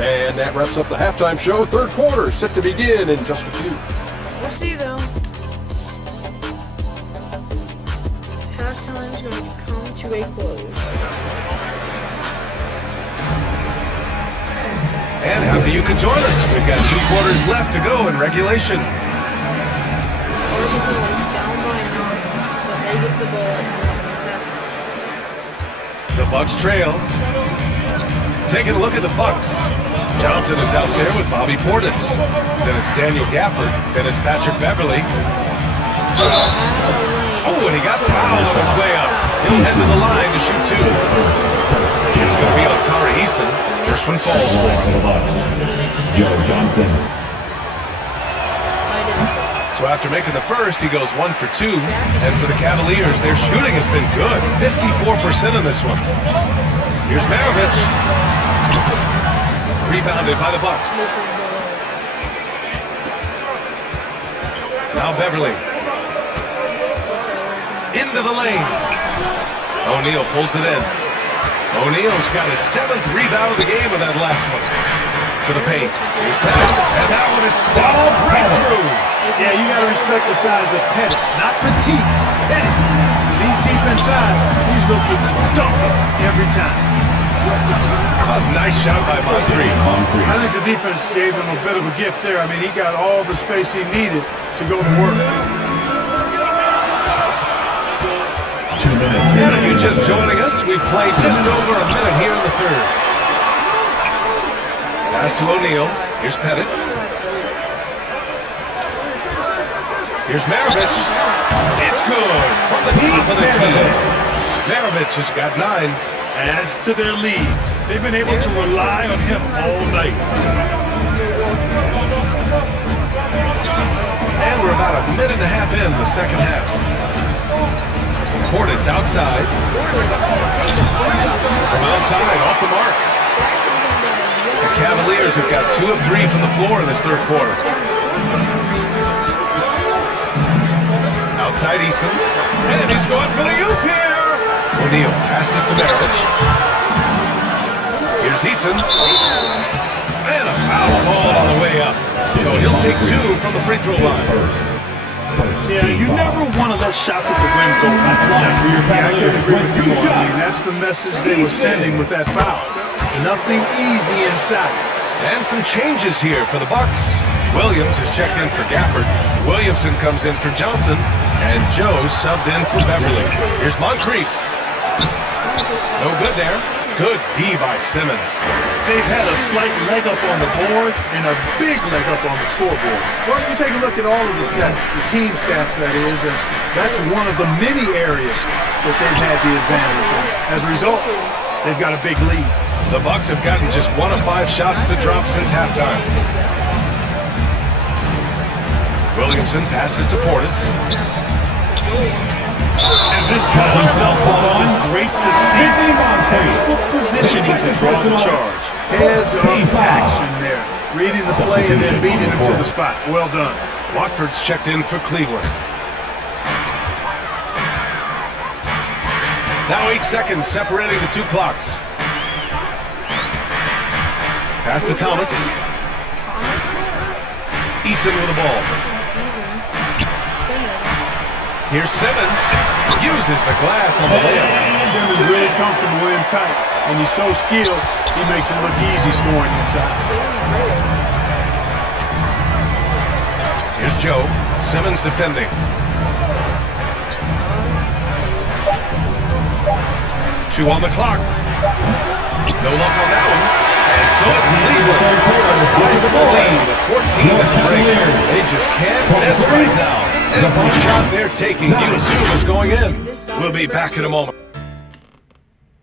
And that wraps up the halftime show. Third quarter set to begin in just a few. We'll see though. Halftime's going to come to a close. And happy you could join us. We've got 2 quarters left to go in regulation. The Bucks trail. Taking a look at the Bucks. Johnson is out there with Bobby Portis. Then it's Daniel Gafford. Then it's Patrick Beverly. Oh, and he got fouled on his way up. He'll head to the line to shoot 2. It's going to be on Tari Eason. First one falls for him. Joe Johnson. So after making the first, he goes 1 for 2. And for the Cavaliers, their shooting has been good. 54% in this one. Here's Maravich. Rebounded by the Bucks. Now Beverly. Into the lane. O'Neal pulls it in. O'Neal's got his 7th rebound of the game with that last one. To the paint. Here's Pettit. And that one is stopped right through. Yeah, you got to respect the size of Pettit, not petite. Pettit. When he's deep inside, he's looking to dunk it every time. A nice shot by Moncrief. I think the defense gave him a bit of a gift there. I mean, he got all the space he needed to go to work. 2 minutes. And if you're just joining us, we've played just over a minute here in the third. Pass to O'Neal. Here's Pettit. Here's Maravich. It's good from the top of the key. Maravich has got 9. Adds to their lead. They've been able to rely on him all night. And we're about a minute and a half in the second half. Portis outside. From outside, off the mark. The Cavaliers have got 2 of 3 from the floor in this third quarter. Outside Eason. And he's going for the oop here. O'Neal passes to Maravich. Here's Eason. And a foul call on the way up. So he'll take 2 from the free throw line. Yeah, you never want to let shots at the rim go uncontested. Yeah, I could agree with you. I mean, that's the message they were sending with that foul. Nothing easy inside. And some changes here for the Bucks. Williams is checked in for Gafford. Williamson comes in for Johnson. And Joe subbed in for Beverly. Here's Moncrief. No good there. Good D by Simmons. They've had a slight leg up on the boards and a big leg up on the scoreboard. Well, you take a look at all of the stats, the team stats that is, and that's one of the many areas that they've had the advantage in. As a result, they've got a big lead. The Bucks have gotten just 1 of 5 shots to drop since halftime. Williamson passes to Portis. And this kind of selflessness is great to see. Textbook positioning to draw the charge. Heads of action there. Reading the play and then beating him to the spot. Well done. Watford's checked in for Cleveland. Now 8 seconds separating the 2 clocks. Pass to Thomas. Eason with the ball. Here's Simmons. Uses the glass on the layup. Simmons really comfortable in tight. And he's so skilled, he makes it look easy scoring inside. Here's Joe. Simmons defending. Two on the clock. No luck on that one. And so it's Cleveland. A sizable lead of 14 at the break. They just can't miss right now. Every shot they're taking, you assume is going in. We'll be back in a moment.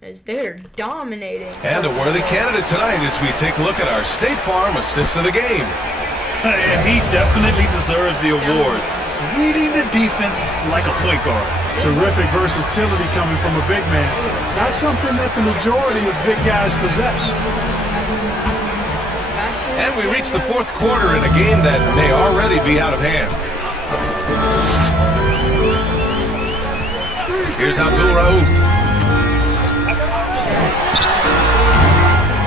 As they're dominating. And a worthy candidate tonight as we take a look at our State Farm assist of the game. And he definitely deserves the award. Reading the defense like a point guard. Terrific versatility coming from a big man. Not something that the majority of big guys possess. And we reach the fourth quarter in a game that may already be out of hand. Here's Abdul Rauf.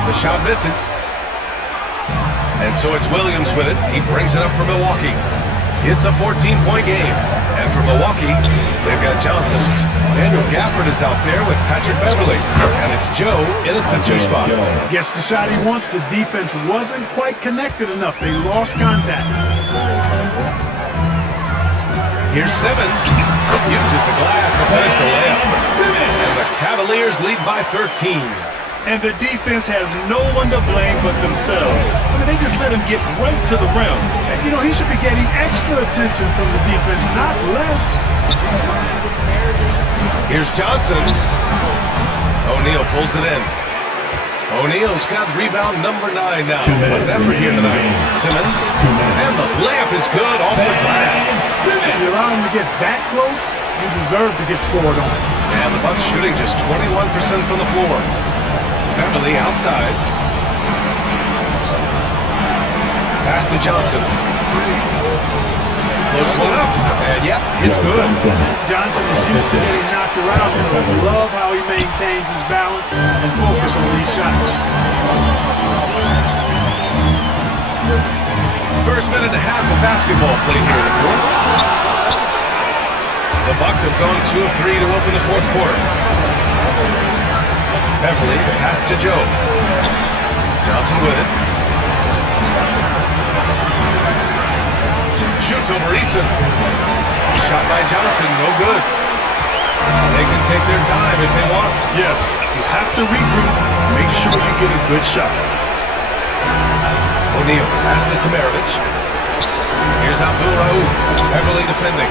The shot misses. And so it's Williams with it. He brings it up for Milwaukee. It's a 14-point game. And for Milwaukee, they've got Johnson. Daniel Gafford is out there with Patrick Beverly. And it's Joe in at the 2 spot. Gets the shot he wants. The defense wasn't quite connected enough. They lost contact. Here's Simmons. Uses the glass to finish the layup. And the Cavaliers lead by 13. And the defense has no one to blame but themselves. I mean, they just let him get right to the rim. And, you know, he should be getting extra attention from the defense, not less. Here's Johnson. O'Neal pulls it in. O'Neal's got rebound number 9 now. What an effort here tonight. Simmons. And the layup is good off the glass. If you allow him to get that close, you deserve to get scored on. And the Bucks shooting just 21% from the floor. Beverly outside. Pass to Johnson. Floats one up. And yep, it's good. Johnson is used to getting knocked around. I love how he maintains his balance and focus on these shots. First minute and a half of basketball played here in the fourth. The Bucks have gone 2 of 3 to open the fourth quarter. Beverly, the pass to Joe. Johnson with it. Shoots over Eason. Shot by Johnson, no good. They can take their time if they want. Yes, you have to regroup. Make sure you get a good shot. O'Neal passes to Maravich. Here's Abdul Rauf. Beverly defending.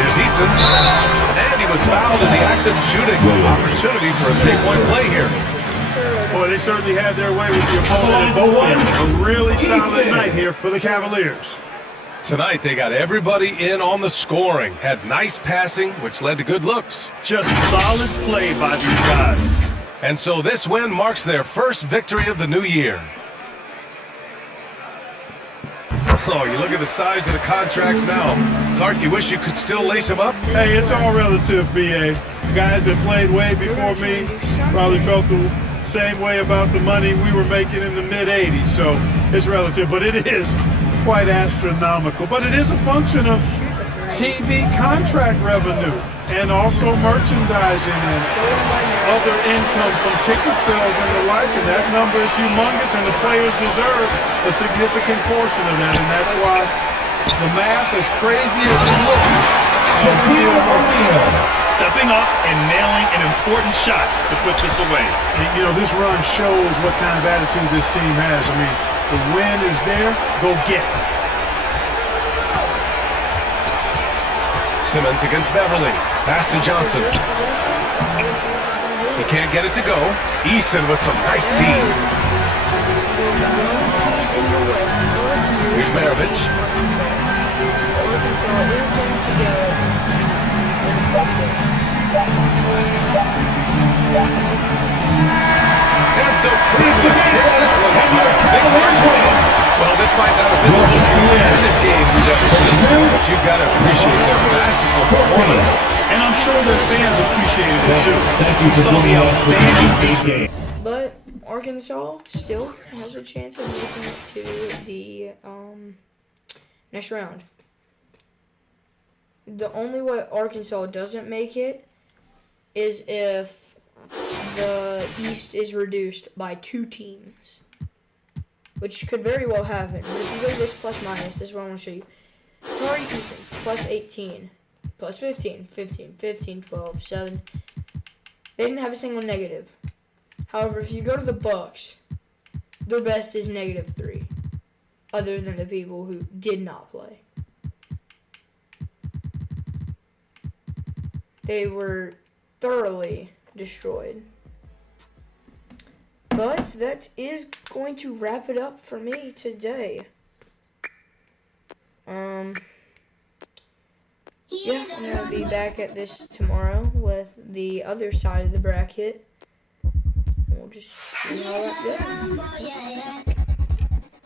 Here's Easton. And he was fouled in the act of shooting. Opportunity for a 3-point play here. Boy, they certainly had their way with the opponent at both ends. A really solid night here for the Cavaliers. Tonight, they got everybody in on the scoring. Had nice passing, which led to good looks. Just solid play by these guys. And so this win marks their first victory of the new year. Oh, you look at the size of the contracts now. Clark, you wish you could still lace them up? Hey, it's all relative, B.A. Guys that played way before me probably felt the same way about the money we were making in the mid-'80s, so it's relative. But it is quite astronomical. But it is a function of TV contract revenue and also merchandising and other income from ticket sales and the like, and that number is humongous, and the players deserve a significant portion of that, and that's why the math, as crazy as it looks, still works. Stepping up and nailing an important shot to put this away. And, you know, this run shows what kind of attitude this team has. I mean, the win is there, go get it. Simmons against Beverly. Pass to Johnson. He can't get it to go. Eason with some nice D's. Here's Maravich. And so Cleveland takes this one by a big margin. Well, this might not have been the most competitive game we've ever seen, but you've got to appreciate their basketball performance. And I'm sure their fans appreciated it too. You saw the outstanding defense. But Arkansas still has a chance of making it to the next round. The only way Arkansas doesn't make it is if the East is reduced by 2 teams, which could very well happen. But if you go to this plus minus, this is what I want to show you. Sorry, Eason, plus 18, plus 15, 15, 15, 12, 7. They didn't have a single negative. However, if you go to the Bucks, their best is -3, other than the people who did not play. They were thoroughly destroyed. But that is going to wrap it up for me today. Yeah, I'm going to be back at this tomorrow with the other side of the bracket. And we'll just see how that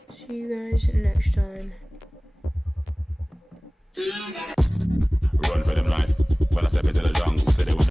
goes. See you guys next time. Run for them life. When I step into the jungle, say they was